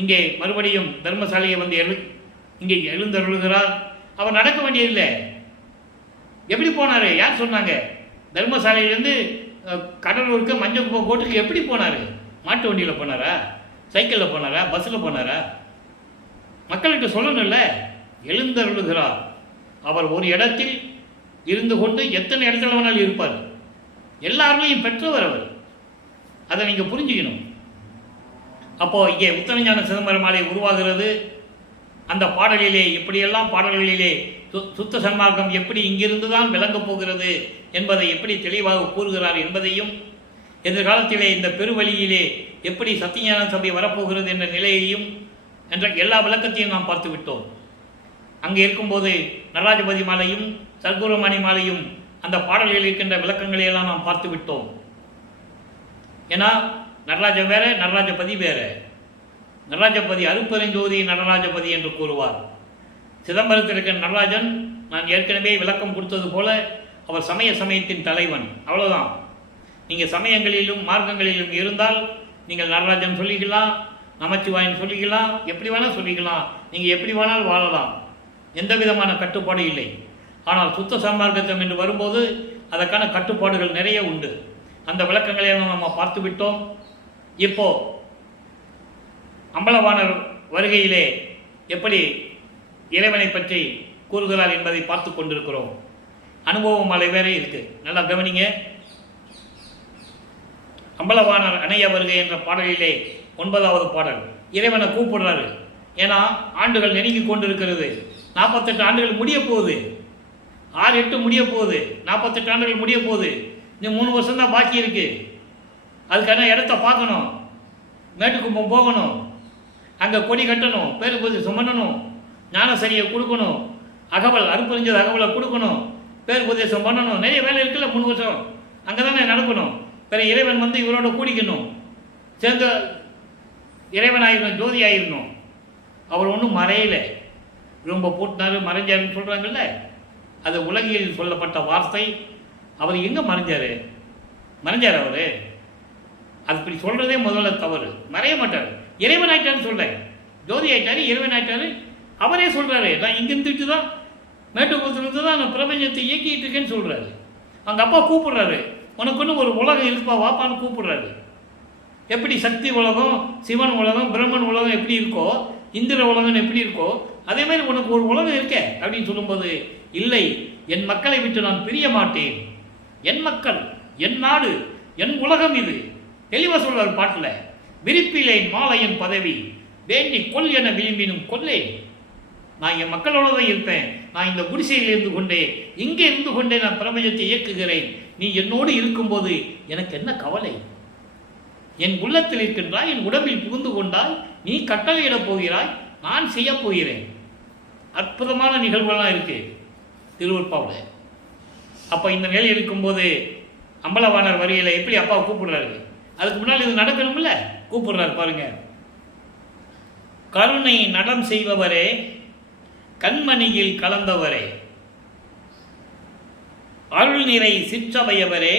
இங்கே மறுபடியும் தர்மசாலையை வந்து இங்கே எழுந்தருளுகிறார். அவர் நடக்க வேண்டியதில்லை. எப்படி போனார், யார் சொன்னாங்க? தர்மசாலையிலேருந்து கடலூருக்கு மஞ்சக்குப்பம் கோட்டுக்கு எப்படி போனார்? மாட்டு வண்டியில் போனாரா, சைக்கிளில் போனாரா, பஸ்ஸில் போனாரா? மக்கள்கிட்ட சொல்லணும்ல. எழுந்தருளுகிறார். அவர் ஒரு இடத்தில் இருந்து கொண்டு எத்தனை இடத்துல வேணாலும் இருப்பார். எல்லாருலையும் பெற்றவர் அவர். அதை நீங்கள் புரிஞ்சுக்கணும். அப்போ இங்கே உத்தரஞான சிதம்பரம் மாலை உருவாகிறது. அந்த பாடலிலே எப்படியெல்லாம் பாடல்களிலே சுத்த சன்மார்க்கம் எப்படி இங்கிருந்து தான் விளங்கப் போகிறது என்பதை எப்படி தெளிவாக கூறுகிறார் என்பதையும், எதிர்காலத்திலே இந்த பெருவழியிலே எப்படி சத்தியஞான சபை வரப்போகிறது என்ற நிலையையும் என்ற எல்லா விளக்கத்தையும் நாம் பார்த்து விட்டோம். அங்கே இருக்கும்போது நடராஜபதி மாலையும் சர்க்குருமணி மாலையும் அந்த பாடல்களில் இருக்கின்ற விளக்கங்களையெல்லாம் நாம் பார்த்து விட்டோம். ஏன்னா நடராஜன் வேற, நடராஜபதி வேற. நடராஜபதி அருப்பெருஞ்சோதி நடராஜபதி என்று கூறுவார். சிதம்பரத்தில் இருக்கிற நடராஜன் நான் ஏற்கனவே விளக்கம் கொடுத்தது போல அவர் சமயத்தின் தலைவன், அவ்வளோதான். நீங்கள் சமயங்களிலும் மார்க்கங்களிலும் இருந்தால் நீங்கள் நடராஜன் சொல்லிக்கலாம், நமச்சிவாயன் சொல்லிக்கலாம், எப்படி வேணால் சொல்லிக்கலாம், நீங்கள் எப்படி வேணால் வாழலாம், எந்த விதமான கட்டுப்பாடு இல்லை. ஆனால் சுத்த சன்மார்க்கத்தம் என்று வரும்போது அதற்கான கட்டுப்பாடுகள் நிறைய உண்டு. அந்த விளக்கங்களையெல்லாம் நம்ம பார்த்து விட்டோம். இப்போ அம்பலவாணர் வருகையிலே எப்படி இறைவனை பற்றி கூறுகிறார் என்பதை பார்த்து கொண்டிருக்கிறோம். அனுபவம் மலை வேற இருக்கு, நல்லா கவனிங்க. அம்பலவாணர் அணைய வருகை என்ற பாடலிலே 9வது பாடல் இறைவனை கூப்பிடுறாரு. ஏன்னா ஆண்டுகள் நெருங்கி கொண்டிருக்கிறது. 48 ஆண்டுகள் முடிய போகுது, 6-8 முடிய போகுது, 48 ஆண்டுகள் முடிய போகுது. இன்னும் 3 வருஷம் தான் பாக்கி இருக்கு. அதுக்கான இடத்த பார்க்கணும், மேட்டுக்குப்பம் போகணும், அங்கே கொடி கட்டணும், பேரு பூஜை சுமணணும், ஞானசரியை கொடுக்கணும், அகவல் அருப்பறிஞ்சது அகவலை கொடுக்கணும், பேர் உபதேசம் பண்ணணும், நிறைய வேலை இருக்குல்ல. 3 வருஷம் அங்கே தானே நடக்கணும். பிற இறைவன் வந்து இவரோட கூடிக்கணும், சேர்ந்து இறைவன் ஆயிடணும், ஜோதி ஆயிடணும். அவர் ஒன்றும் மறையலை, ரொம்ப போட்டினாரு மறைஞ்சாருன்னு சொல்கிறாங்கல்ல, அது உலகில் சொல்லப்பட்ட வார்த்தை. அவர் எங்கே மறைஞ்சார்? அவர் அது இப்படி சொல்கிறதே முதல்ல தவறு. மறைய மாட்டார், இறைவன் ஆயிட்டாருன்னு சொல்ல, ஜோதி ஆயிட்டாரு, இறைவன் ஆயிட்டாரு. அவரே சொல்கிறாரு, நான் இங்கே இருந்துட்டு தான் மேட்டுக்குளத்துலேருந்து தான் நான் பிரபஞ்சத்தை இயக்கிட்டு இருக்கேன்னு சொல்கிறாரு. அவங்க அப்பா கூப்பிடுறாரு, உனக்கு ஒன்று ஒரு உலகம் இருக்குப்பா வாப்பான்னு கூப்பிடுறாரு. எப்படி சக்தி உலகம், சிவன் உலகம், பிரம்மன் உலகம் எப்படி இருக்கோ, இந்திர உலகம் எப்படி இருக்கோ, அதே மாதிரி உனக்கு ஒரு உலகம் இருக்க அப்படின்னு சொல்லும்போது, இல்லை, என் மக்களை விட்டு நான் பிரிய மாட்டேன், என் மக்கள், என் நாடு, என் உலகம் இது. தெளிவாக சொல்வார் பாட்டில், விரிப்பிலேன் மாலையன் பதவி வேண்டி கொல் என விரும்பினும் கொல்லே. நான் என் மக்களோட தான் இருப்பேன், நான் இந்த குடிசையில் இருந்து கொண்டே, இங்கே இருந்து கொண்டே நான் பிரபஞ்சத்தை இயக்குகிறேன். நீ என்னோடு இருக்கும்போது எனக்கு என்ன கவலை? என் உள்ளத்தில் இருக்கின்றாய், என் உடம்பில் புகுந்து கொண்டால் நீ கட்டளையிடப் போகிறாய், நான் செய்ய போகிறேன். அற்புதமான நிகழ்வுகள்லாம் இருக்கு திருவருட்பாவில். அப்போ இந்த நிலை இருக்கும்போது அம்பலவாணர் வரியில் எப்படி அப்பா கூப்பிடுறாரு, அதுக்கு முன்னால் இது நடக்கணும்ல, கூப்பிடுறாரு பாருங்க. கருணை நடம் செய்பவரே, கண்மணியில் கலந்தவரே, அருள் நிறை சிற்றவையவரே,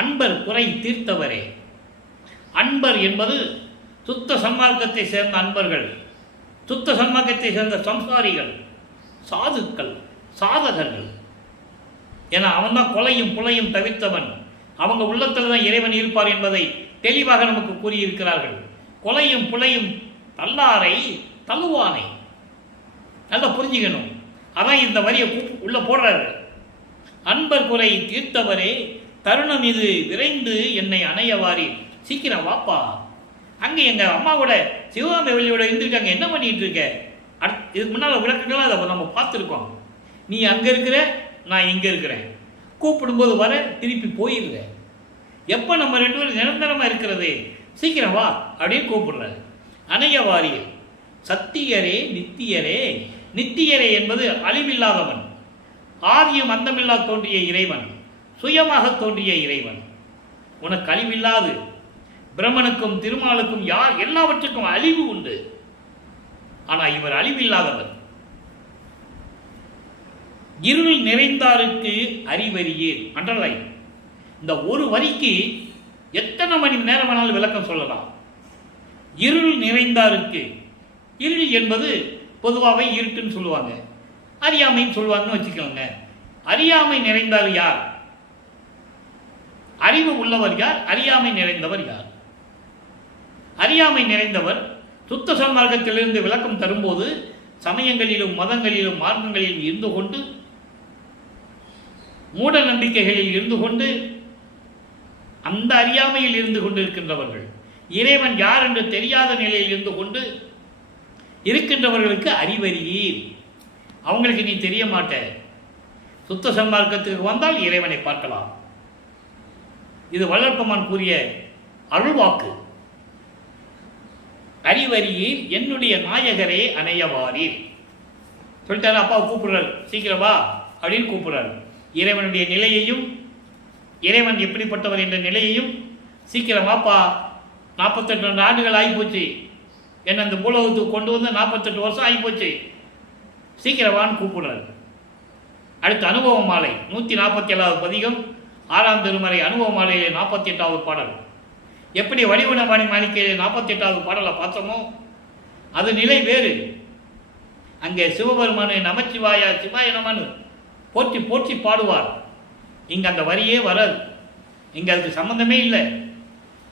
அன்பர் குறை தீர்த்தவரே. அன்பர் என்பது சுத்த சன்மார்க்கத்தை சேர்ந்த அன்பர்கள், சுத்த சன்மார்க்கத்தை சேர்ந்த சம்சாரிகள், சாதுக்கள், சாதகர்கள். ஏன்னா அவன் தான் கொலையும் புலையும் தவிர்த்தவன். அவங்க உள்ளத்தில் தான் இறைவன் இருப்பார் என்பதை தெளிவாக நமக்கு கூறியிருக்கிறார்கள். கொலையும் புலையும் தள்ளாரை தள்ளுவானை, நல்லா புரிஞ்சுக்கணும். அதான் இந்த வரியை உள்ள போடுறாரு. அன்பர் குறை தீர்த்தவரே, தருணம் இது விரைந்து என்னை அணையவாரி, சீக்கிரம் வாப்பா. அங்கே எங்கள் அம்மாவோட சிவகாமி வெளியோட இருந்திருக்காங்க, என்ன பண்ணிட்டு இருக்க? இதுக்கு முன்னால் விளக்கங்கள்லாம் அதை நம்ம பார்த்துருக்கோம். நீ அங்கே இருக்கிற, நான் இங்கே இருக்கிறேன், கூப்பிடும்போது வர, திருப்பி போயிடுறேன். எப்போ நம்ம 2 பேரும் நிரந்தரமாக இருக்கிறது, சீக்கிரம் வா அப்படின்னு கூப்பிடுறாரு. அணையவாரி சத்தியரே நித்தியரே. நித்தியரே என்பது அழிவில்லாதவன், ஆதியும் அந்தமில்லா தோன்றிய இறைவன், சுயமாக தோன்றிய இறைவன். உனக்கு அழிவில்லாது. பிரம்மனுக்கும் திருமாலுக்கும் எல்லாவற்றுக்கும் அழிவு உண்டு, ஆனால் இவர் அழிவில்லாதவர். இருள் நிறைந்தாருக்கு அறிவறியேன். அண்டர்லைன். இந்த ஒரு வரிக்கு எத்தனை மணி நேரம் வேணாலும் விளக்கம் சொல்லலாம். இருள் நிறைந்தாருக்கு. இருள் என்பது பொதுவாகவே இருட்டுன்னு சொல்லுவாங்க, அறியாமைன்னு சொல்லுவாங்கன்னு வச்சுக்கோங்க. அறியாமை நிறைந்தார் யார்? அறிவு உள்ளவர் யார்? அறியாமை நிறைந்தவர் யார்? அறியாமை நிறைந்தவர் சுத்த சன்மார்க்கத்திலிருந்து விளக்கம் தரும்போது சமயங்களிலும் மதங்களிலும் மார்க்கங்களிலும் இருந்து கொண்டு, மூட நம்பிக்கைகளில் இருந்து கொண்டு, அந்த அறியாமையில் இருந்து கொண்டிருக்கின்றவர்கள். இறைவன் யார் என்று தெரியாத நிலையில் இருந்து கொண்டு இருக்கின்றவர்களுக்கு அறிவறியீர். அவங்களுக்கு நீ தெரிய மாட்ட. சுத்த சன்மார்க்கத்துக்கு வந்தால் இறைவனை பார்க்கலாம். இது வள்ளற்பெருமான் கூறிய அருள்வாக்கு. அறிவறியீர் என்னுடைய நாயகரே அணையவாரீர் சொல்லிட்டாரு. அப்பா கூப்பிடுறாரு, சீக்கிரமா அப்படின்னு கூப்பிடுறாரு. இறைவனுடைய நிலையையும் இறைவன் எப்படிப்பட்டவர் என்ற நிலையையும் சீக்கிரமாப்பா, 48 ஆண்டுகள் ஆகிப்போச்சு, என்னை அந்த பூலோகத்துக்கு கொண்டு வந்து 48 வருஷம் ஆகிப்போச்சு, சீக்கிரமான்னு கூப்பிடுறாரு. அடுத்த அனுபவ மாலை 147வது பதிகம் 6ஆம் திருமறை அனுபவ மாலையிலே 48வது பாடல். எப்படி வடிவனவாணி மாளிகையிலே 48வது பாடலை பார்த்தோமோ அது நிலை வேறு. அங்கே சிவபெருமானு நமச்சிவாயா சிவாய நமனு போற்றி போற்றி பாடுவார். இங்கே அந்த வரியே வராது. இங்கே அதுக்கு சம்பந்தமே இல்லை.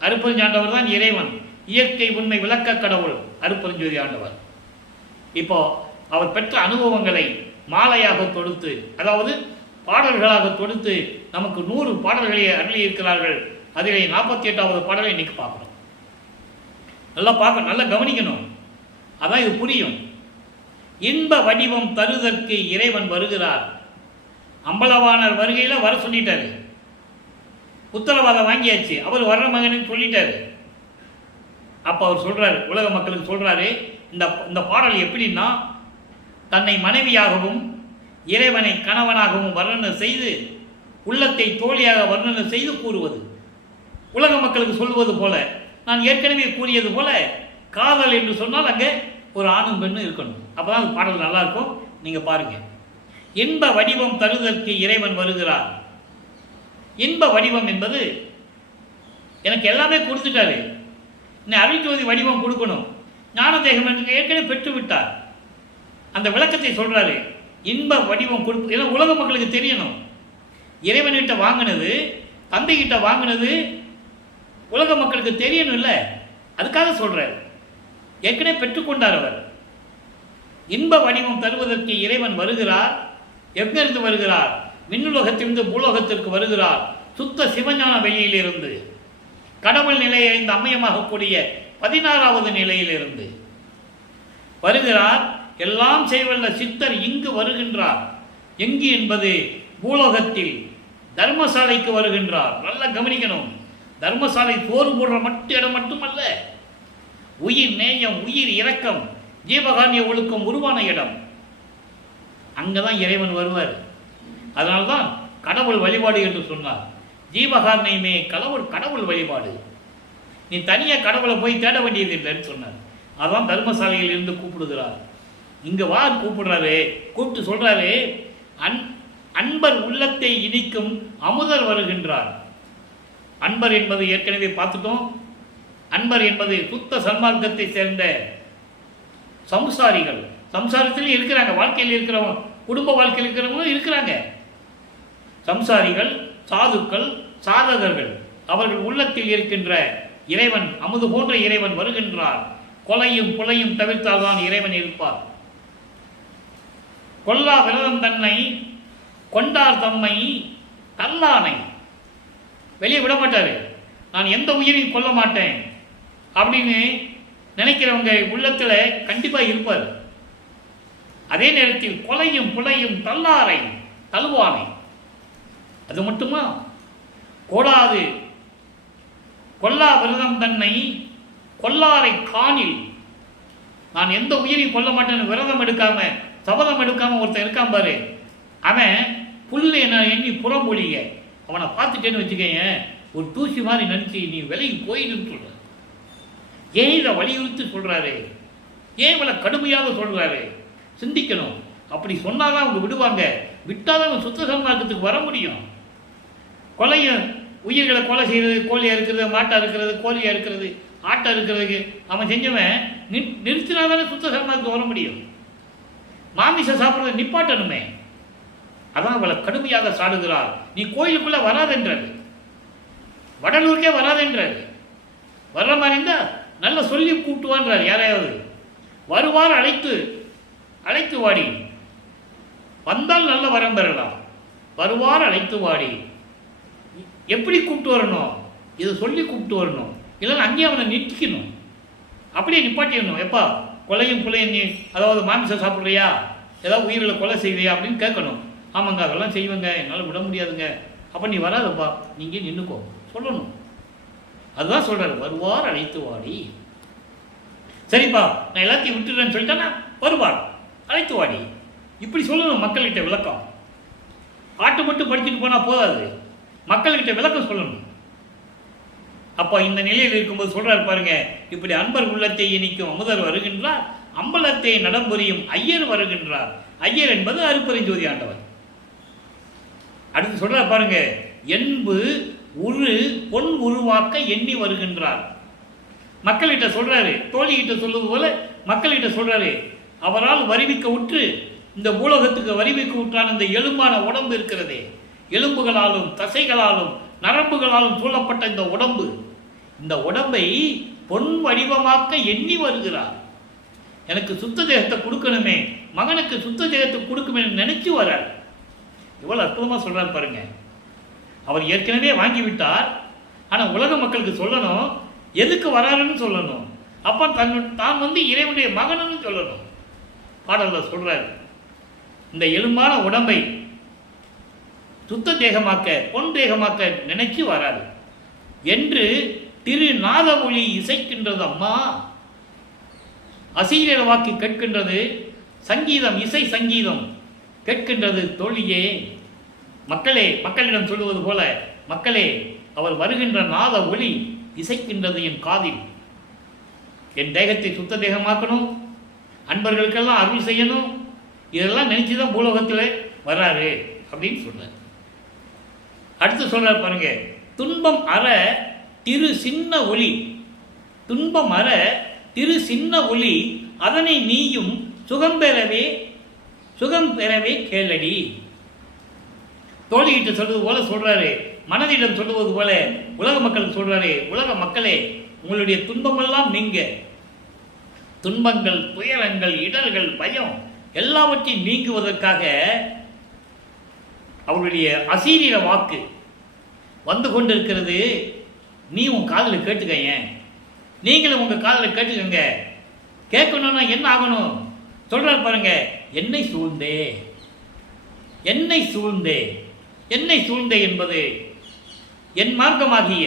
அருப்பெருஞ்சாண்டவர் தான் இறைவன், இயற்கை உண்மை விளக்க கடவுள் அருப்பெருஞ்சோதி ஆண்டவர். இப்போ அவர் பெற்ற அனுபவங்களை மாலையாக தொடுத்து, அதாவது பாடல்களாக தொடுத்து நமக்கு 100 பாடல்களை அருளி இருக்கிறார்கள். அதிலே 48வது பாடலை இன்னைக்கு பார்க்கணும். நல்லா பார்க்கணும், நல்லா கவனிக்கணும். அதான் இது புரியும். இன்ப வடிவம் தருதற்கு இறைவன் வருகிறார். அம்பலவாணர் வருகையில் வர சொல்லிட்டாரு, உத்தரவாதம் வாங்கியாச்சு, அவர் வர்ற மகனுக்கு சொல்லிட்டாரு. அப்போ அவர் சொல்றாரு, உலக மக்களுக்கு சொல்றாரு, இந்த பாடல் எப்படின்னா, தன்னை மனைவியாகவும் இறைவனை கணவனாகவும் வர்ணனை செய்து உள்ளத்தை தோழியாக வர்ணனை செய்து கூறுவது. உலக மக்களுக்கு சொல்லுவது போல, நான் ஏற்கனவே கூறியது போல, காதல் என்று சொன்னால் அங்கே ஒரு ஆணும் பெண்ணும் இருக்கணும். அப்போதான் அந்த பாடல் நல்லா இருக்கும். நீங்க பாருங்க. இன்ப வடிவம் தருதற்கு இறைவன் வருகிறார். இன்ப வடிவம் என்பது எனக்கு எல்லாமே கொடுத்துட்டாரு, இன்னும் அருள்ஜோதி வடிவம் கொடுக்கணும். ஞானதேகம் எனக்கு ஏற்கனவே பெற்று விட்டார். அந்த விளக்கத்தை சொல்றாரு. இன்ப வடிவம் கொடுக்கும். ஏன்னா உலக மக்களுக்கு தெரியணும், இறைவன்கிட்ட வாங்கினது, தந்தைகிட்ட வாங்கினது உலக மக்களுக்கு தெரியணும் இல்லை, அதுக்காக சொல்றார். ஏற்கனவே பெற்றுக்கொண்டார் அவர். இன்ப வடிவம் தருவதற்கு இறைவன் வருகிறார். எங்கிருந்து வருகிறார்? விண்ணுலகத்திலிருந்து பூலோகத்திற்கு வருகிறார். சுத்த சிவஞான வெளியிலிருந்து, கடவுள் நிலையை இந்த அம்மையமாக கூடிய 16வது நிலையிலிருந்து வருகிறார். எல்லாம் செய்வல்ல சித்தர் இங்கு வருகின்றார். எங்கு என்பது பூலோகத்தில் தர்மசாலைக்கு வருகின்றார். நல்லா கவனிக்கணும். தர்மசாலை போர் போடுற இடம் மட்டுமல்ல, உயிர் நேயம், உயிர் இரக்கம், ஜீவகாரிய ஒழுக்கம் உருவான இடம். அங்கதான் இறைவன் வருவார். அதனால்தான் கடவுள் வழிபாடு என்று சொன்னார். ஜீவகாரணையுமே கடவுள் வழிபாடு. நீ தனியாக கடவுளை போய் தேட வேண்டியது இல்லைன்னு சொன்னார். அதான் தர்மசாலையில் இருந்து கூப்பிடுகிறார். இங்க வா கூப்பிடுறாரு. கூப்பிட்டு சொல்றாரு, அன்பர் உள்ளத்தை இனிக்கும் அமுதர் வருகின்றார். அன்பர் என்பது ஏற்கனவே பார்த்துட்டோம். அன்பர் என்பது சுத்த சன்மார்க்கத்தை சேர்ந்த சம்சாரிகள். சம்சாரத்திலும் இருக்கிறாங்க, வாழ்க்கையில் இருக்கிறவங்க, குடும்ப வாழ்க்கையில் இருக்கிறவங்களும் இருக்கிறாங்க. சம்சாரிகள், சாதுக்கள், சாதகர்கள், அவர்கள் உள்ளத்தில் இருக்கின்ற இறைவன், அமுது போன்ற இறைவன் வருகின்றார். கொலையும் புலையும் தவிர்த்தால்தான் இறைவன் இருப்பார். கொல்லா விரதம் தன்னை கொண்டார் தம்மை தல்லானை வெளியே விட மாட்டாரு. நான் எந்த உயிரையும் கொல்ல மாட்டேன் அப்படின்னு நினைக்கிறவங்க உள்ளத்துல கண்டிப்பா இருப்பார். அதே நேரத்தில் கொலையும் புலையும் தல்லாரை தழுவானை. அது மட்டுமா, கோடாது கொல்லா விரதம் தன்னை கொல்லாரை காணில். நான் எந்த உயிரையும் கொல்ல மாட்டேன்னு விரதம் எடுக்காம, சபதம் எடுக்காம ஒருத்தன் இருக்கான் பாரு, அவன் புல்லு என்ன எண்ணி புறமொழிக. அவனை பார்த்துட்டேன்னு வச்சுக்கேன், ஒரு தூசி மாதிரி நினைச்சு நீ விலைக்கு போயிடுன்னு சொல்ற. ஏன் இதை வலியுறுத்தி சொல்றாரு? ஏன் இவளை கடுமையாக சொல்றாரு? சிந்திக்கணும். அப்படி சொன்னாதான் அவங்க விடுவாங்க. விட்டாதான் அவங்க சுத்த சன்மார்க்கத்துக்கு வர முடியும். கொலையும் உயிர்களை கொலை செய்யறது, கோழியா இருக்கிறது, மாட்டா இருக்கிறது, கோழியா இருக்கிறது, ஆட்டா இருக்கிறதுக்கு அவன் செஞ்சவன் நிறுத்தினாதானே சுத்த சன்மார்க்கத்துக்கு வர முடியும். மாமிசம் சாப்பிட்றத நிப்பாட்டணுமே. அதான் அவளை கடுமையாக சாடுகிறார். நீ கோயிலுக்குள்ள வராதென்றாரு, வடலூருக்கே வராதென்றாரு. வர்ற மாதிரி இருந்தா நல்லா சொல்லி கூப்பிட்டுவான்றார். யாரையாவது வருவார் அழைத்து வாடி, வந்தால் நல்ல வரம் பெறலாம். வருவார் அழைத்து வாடி. எப்படி கூப்பிட்டு வரணும்? இதை சொல்லி கூப்பிட்டு வரணும். இல்லைன்னா அங்கேயே அவனை நிற்கணும், அப்படியே நிப்பாட்டிடணும். எப்பா கொலையும் புலையும் நீ அதாவது மாமிசம் சாப்பிட்றியா, ஏதாவது உயிரில கொலை செய்வியா அப்படின்னு கேட்கணும். ஆமாங்க அதெல்லாம் செய்வேங்க, என்னால் விட முடியாதுங்க. அப்போ நீ வராதப்பா, நீங்கள் நின்றுக்கோ சொல்லணும். அதுதான் சொல்கிறார், வருவார் அழைத்து வாடி. சரிப்பா நான் எல்லாத்தையும் விட்டுறேன்னு சொல்லிட்டேன்னா வருவார் அழைத்து வாடி, இப்படி சொல்லணும் மக்கள்கிட்ட விளக்கம். பாட்டு மட்டும் படிச்சுட்டு போனால் போதாது, மக்கள்கிட்ட விளக்கம் சொல்லணும். அப்போ இந்த நிலையில் இருக்கும்போது சொல்றாரு பாருங்க, இப்படி அன்பர் உள்ளத்தை இனிக்கும் அமுதர் வருகின்றார், அம்பலத்தை நடம்புரியும் ஐயர் வருகின்றார். ஐயர் என்பது அருப்பெருஞ்சோதி ஆண்டவர். அடுத்து சொல்றாரு பாருங்க, என்பு உரு பொன் உருவாக்க எண்ணி வருகின்றார். மக்கள்கிட்ட சொல்றாரு, தோழிகிட்ட சொல்லுவது போல மக்கள்கிட்ட சொல்றாரு. அவரால் வரிவிக்க உற்று இந்த பூலோகத்துக்கு வரிவிக்க உற்றான இந்த எலும்பான உடம்பு இருக்கிறதே, எலும்புகளாலும் தசைகளாலும் நரம்புகளாலும் சூழப்பட்ட இந்த உடம்பு, இந்த உடம்பை பொன் வடிவமாக்க எண்ணி வருகிறார். எனக்கு சுத்த தேகத்தை கொடுக்கணுமே, மகனுக்கு சுத்த தேகத்தை கொடுக்குமே நினைச்சு வரார். இவ்வளவு அற்புதமா சொல்றாரு பாருங்க. அவர் ஏற்கனவே வாங்கிவிட்டார், ஆனா உலக மக்களுக்கு சொல்லணும், எதுக்கு வராருன்னு சொல்லணும். அப்ப தான் வந்து இறைவனுடைய மகனுன்னு சொல்லணும். பாடல்ல சொல்றாரு, இந்த எலும்பான உடம்பை சுத்த தேகமாக்க பொன் தேகமாக்க நினைச்சு வராது என்று திரு நாத ஒளி இசைக்கின்றது. அம்மா அசீர வாக்கு கேட்கின்றது, சங்கீதம் இசை சங்கீதம் கேட்கின்றது. தோழியே மக்களே, மக்களிடம் சொல்லுவது போல, மக்களே அவர் வருகின்ற நாத ஒளி இசைக்கின்றது என் காதில். என் தேகத்தை சுத்த தேகமாக்கணும், அன்பர்களுக்கெல்லாம் அருள் செய்யணும், இதெல்லாம் நினைச்சுதான் பூலோகத்தில் வர்றாரு அப்படின்னு சொல்றார். அடுத்து சொல்றார் பாருங்க, துன்பம் அற திரு சின்ன ஒளி, துன்பம் அற திரு சின்ன ஒளி அதனை நீயும் சுகம் பெறவே கேளடி. தோழிகிட்ட சொல்வது போல சொல்றாரு, மனதிடம் சொல்லுவது போல உலக மக்களுக்கு சொல்றாரு, உலக மக்களே உங்களுடைய துன்பமெல்லாம் நீங்க, துன்பங்கள் துயரங்கள் இடர்கள் பயம் எல்லாவற்றையும் நீங்குவதற்காக அவருடைய அசீரிய வாக்கு வந்து கொண்டிருக்கிறது. நீ உன் காதில் கேட்டுக்கங்க, நீங்களும் உங்க காதில் கேட்டுக்கங்க. கேட்கணும்னா என்ன ஆகணும் சொல்றாரு பாருங்க, என்னை சூழ்ந்தே, என்னை சூழ்ந்தே. என்னை சூழ்ந்தே என்பது என் மார்க்கமாகிய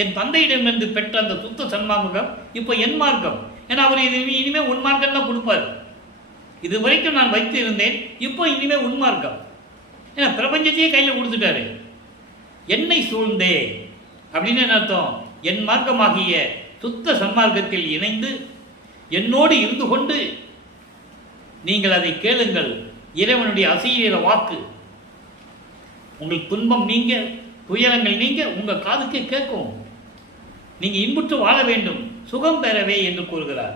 என் தந்தையிடமிருந்து பெற்ற அந்த சுத்த சன்மார்க்கம் இப்போ என் மார்க்கம். ஏன்னா அவர் இனிமே உன் மார்க்கம் தான் கொடுப்பார். இது வரைக்கும் நான் வைத்து இருந்தேன், இப்போ இனிமே உன் மார்க்கம். ஏன்னா பிரபஞ்சத்தையே கையில் கொடுத்துட்டாரு. என்னை சூழ்ந்தே அப்படின்னு என்ன அர்த்தம்? என் மார்க்கமாகிய சுத்த சன்மார்க்கத்தில் இணைந்து என்னோடு இருந்து கொண்டு நீங்கள் அதை கேளுங்கள். இறைவனுடைய அசீர வாக்கு உங்களுக்கு துன்பம் நீங்க, துயரங்கள் நீங்க, உங்க காதுக்கு கேட்கும். நீங்க இன்புற்று வாழ வேண்டும், சுகம் பெறவே என்று கூறுகிறார்.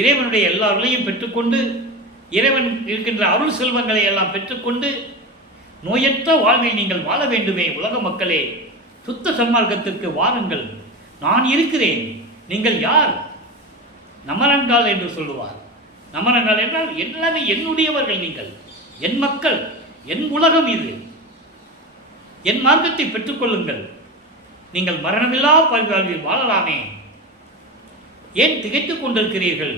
இறைவனுடைய எல்லா அருளையும் பெற்றுக்கொண்டு, இறைவன் இருக்கின்ற அருள் செல்வங்களை எல்லாம் பெற்றுக்கொண்டு நோயற்ற வாழ்வை நீங்கள் வாழ வேண்டுமே. உலக மக்களே, சுத்த சன்மார்க்கத்திற்கு வாருங்கள், நான் இருக்கிறேன். நீங்கள் யார்? நமரங்கால் என்று சொல்லுவார். நமரங்கால் என்றால் எல்லாமே என்னுடையவர்கள், நீங்கள் என் மக்கள், என் உலகம் இது. என் மார்க்கத்தை பெற்றுக்கொள்ளுங்கள், நீங்கள் மரணமில்லா பல்வாழ்வில் வாழலாமே. ஏன் திகைத்துக் கொண்டிருக்கிறீர்கள்?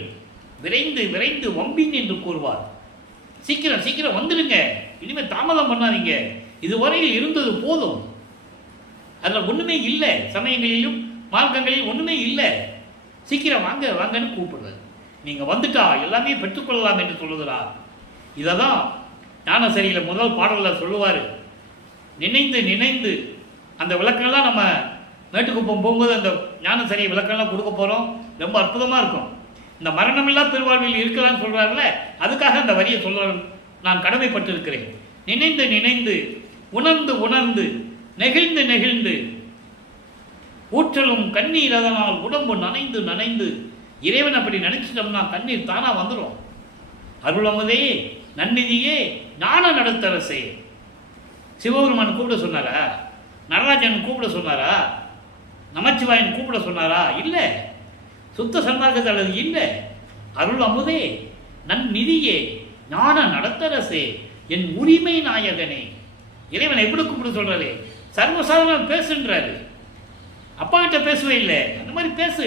விரைந்து விரைந்து வம்பின் என்று கூறுவார். சீக்கிரம் சீக்கிரம் வந்துடுங்க, இனிமேல் தாமதம் பண்ணாதீங்க. இதுவரையில் இருந்தது போதும், அதில் ஒன்றுமே இல்லை. சமயங்களிலும் மார்க்கங்களில் ஒன்றுமே இல்லை. சீக்கிரம் வாங்க வாங்கன்னு கூப்பிடுறது. நீங்கள் வந்துட்டா எல்லாமே பெற்றுக்கொள்ளலாம் என்று சொல்லுகிறார். இதை தான் ஞானசரியில் முதல் பாடலில் சொல்லுவார். நினைந்து நினைந்து அந்த விளக்கெல்லாம் நம்ம மேட்டுக்குப்பம் போகும்போது அந்த ஞானசரி விளக்கெல்லாம் கொடுக்க போகிறோம். ரொம்ப அற்புதமாக இருக்கும். இந்த மரணமில்லா பெருவாழ்வில் இருக்கலாம்னு சொல்கிறார்கள, அதுக்காக அந்த வரியை சொல்ல நான் கடமைப்பட்டு இருக்கிறேன். நினைந்து நினைந்து உணர்ந்து உணர்ந்து நெகிழ்ந்து நெகிழ்ந்து ஊற்றலும் கண்ணீர் அதனால் உடம்பு நனைந்து நனைந்து. இறைவன் அப்படி நினைச்சிட்டோம்னா கண்ணீர் தானா வந்துடும். அருளமுதே நன்னிதியே ஞான நடத்தரசே. சிவபெருமான் கூப்பிட சொன்னாரா? நடராஜன் கூப்பிட சொன்னாரா? நமச்சிவாயன் கூப்பிட சொன்னாரா? இல்லை. சுத்த சன்மார்க்கத்தில் அது இல்லை. அருள் அமுதே நன்னிதியே ஞான நடத்தரசே என் உரிமை நாயகனே. இறைவனை எப்படி கூப்பிட சொல்றாரு? சர்வசாதாரண பேசுன்றாரு. அப்பா கிட்ட பேசவே இல்லை. அந்த மாதிரி பேசு.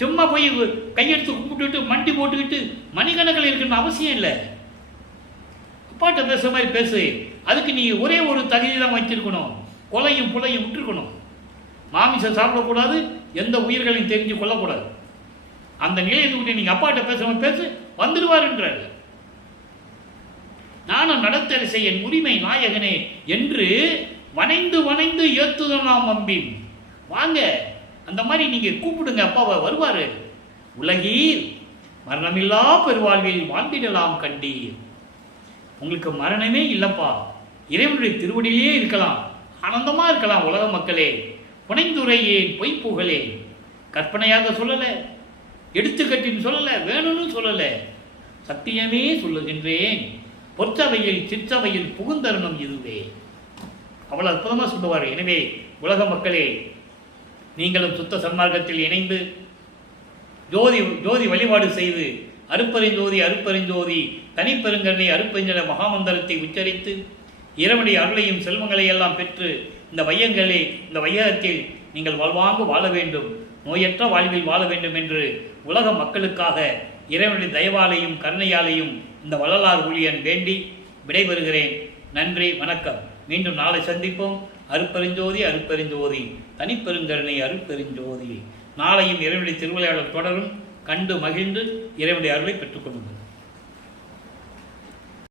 சும்மா போய் கையெடுத்து கும்பிட்டுட்டு மண்டி போட்டுக்கிட்டு மணிக்கணக்கில் இருக்கணும்னு அவசியம் இல்லை. அப்பாட்ட பேசுகிற மாதிரி பேசு. அதுக்கு நீ ஒரே ஒரு தகுதி தான் வச்சிருக்கணும், கொலையும் புலையும் விட்டுருக்கணும். மாமிசம் சாப்பிடக்கூடாது, எந்த உயிர்களையும் தெரிஞ்சு கொள்ளக்கூடாது. அந்த நிலையை விட்டு நீங்கள் அப்பாட்ட பேசுகிற பேசு, வந்துடுவார்ன்றார். நானும் நடத்தரசை என் உரிமை நாயகனே என்று வணைந்து வணைந்து ஏத்துதனாம் அம்பின். வாங்க, அந்த மாதிரி நீங்கள் கூப்பிடுங்க, அப்பாவை வருவார். உலகீர் மரணமில்லா பெருவாழ்வில் வாழ்ந்திடலாம் கண்டீர். உங்களுக்கு மரணமே இல்லைப்பா, இறைவனுடைய திருவடியிலே இருக்கலாம், ஆனந்தமாக இருக்கலாம். உலக மக்களே, புனைந்துரையேன் பொய் புகழே. கற்பனையாக சொல்லலை, எடுத்துக்கட்டின்னு சொல்லலை, வேணும்னு சொல்லலை, சத்தியமே சொல்லுகின்றேன். பொற்சபையில் சிற்சபையில் புகுந்தருணம் இதுவே. அவ்வளோ அற்புதமாக சொல்லுவார். எனவே உலக மக்களே, நீங்களும் சுத்த சன்மார்க்கத்தில் இணைந்து ஜோதி வழிபாடு செய்து அருப்பெருஞ்சோதி அருப்பெருஞ்சோதி தனிப்பெருங்கருணை அருப்பெருஞ்சோதி மகாமந்திரத்தை உச்சரித்து இறைவனுடைய அருளையும் செல்வங்களை எல்லாம் பெற்று இந்த வையகத்தில் நீங்கள் வாழ்வாங்கு வாழ வேண்டும், நோயற்ற வாழ்வில் வாழ வேண்டும் என்று உலக மக்களுக்காக இறைவனுடைய தயவாலையும் கருணையாலையும் இந்த வள்ளலார் ஊழியன் வேண்டி விடைபெறுகிறேன். நன்றி, வணக்கம். மீண்டும் நாளை சந்திப்போம். அருப்பெருஞ்சோதி அருப்பெருஞ்சோதி தனிப்பெருங்கருணை அருப்பெருஞ்சோதி. நாளையும் இறைவனுடைய திருவிளையாடல் தொடரும். கண்டு மகிழ்ந்து இறைவனுடைய அருளை பெற்றுக்கொள்ளுங்கள்.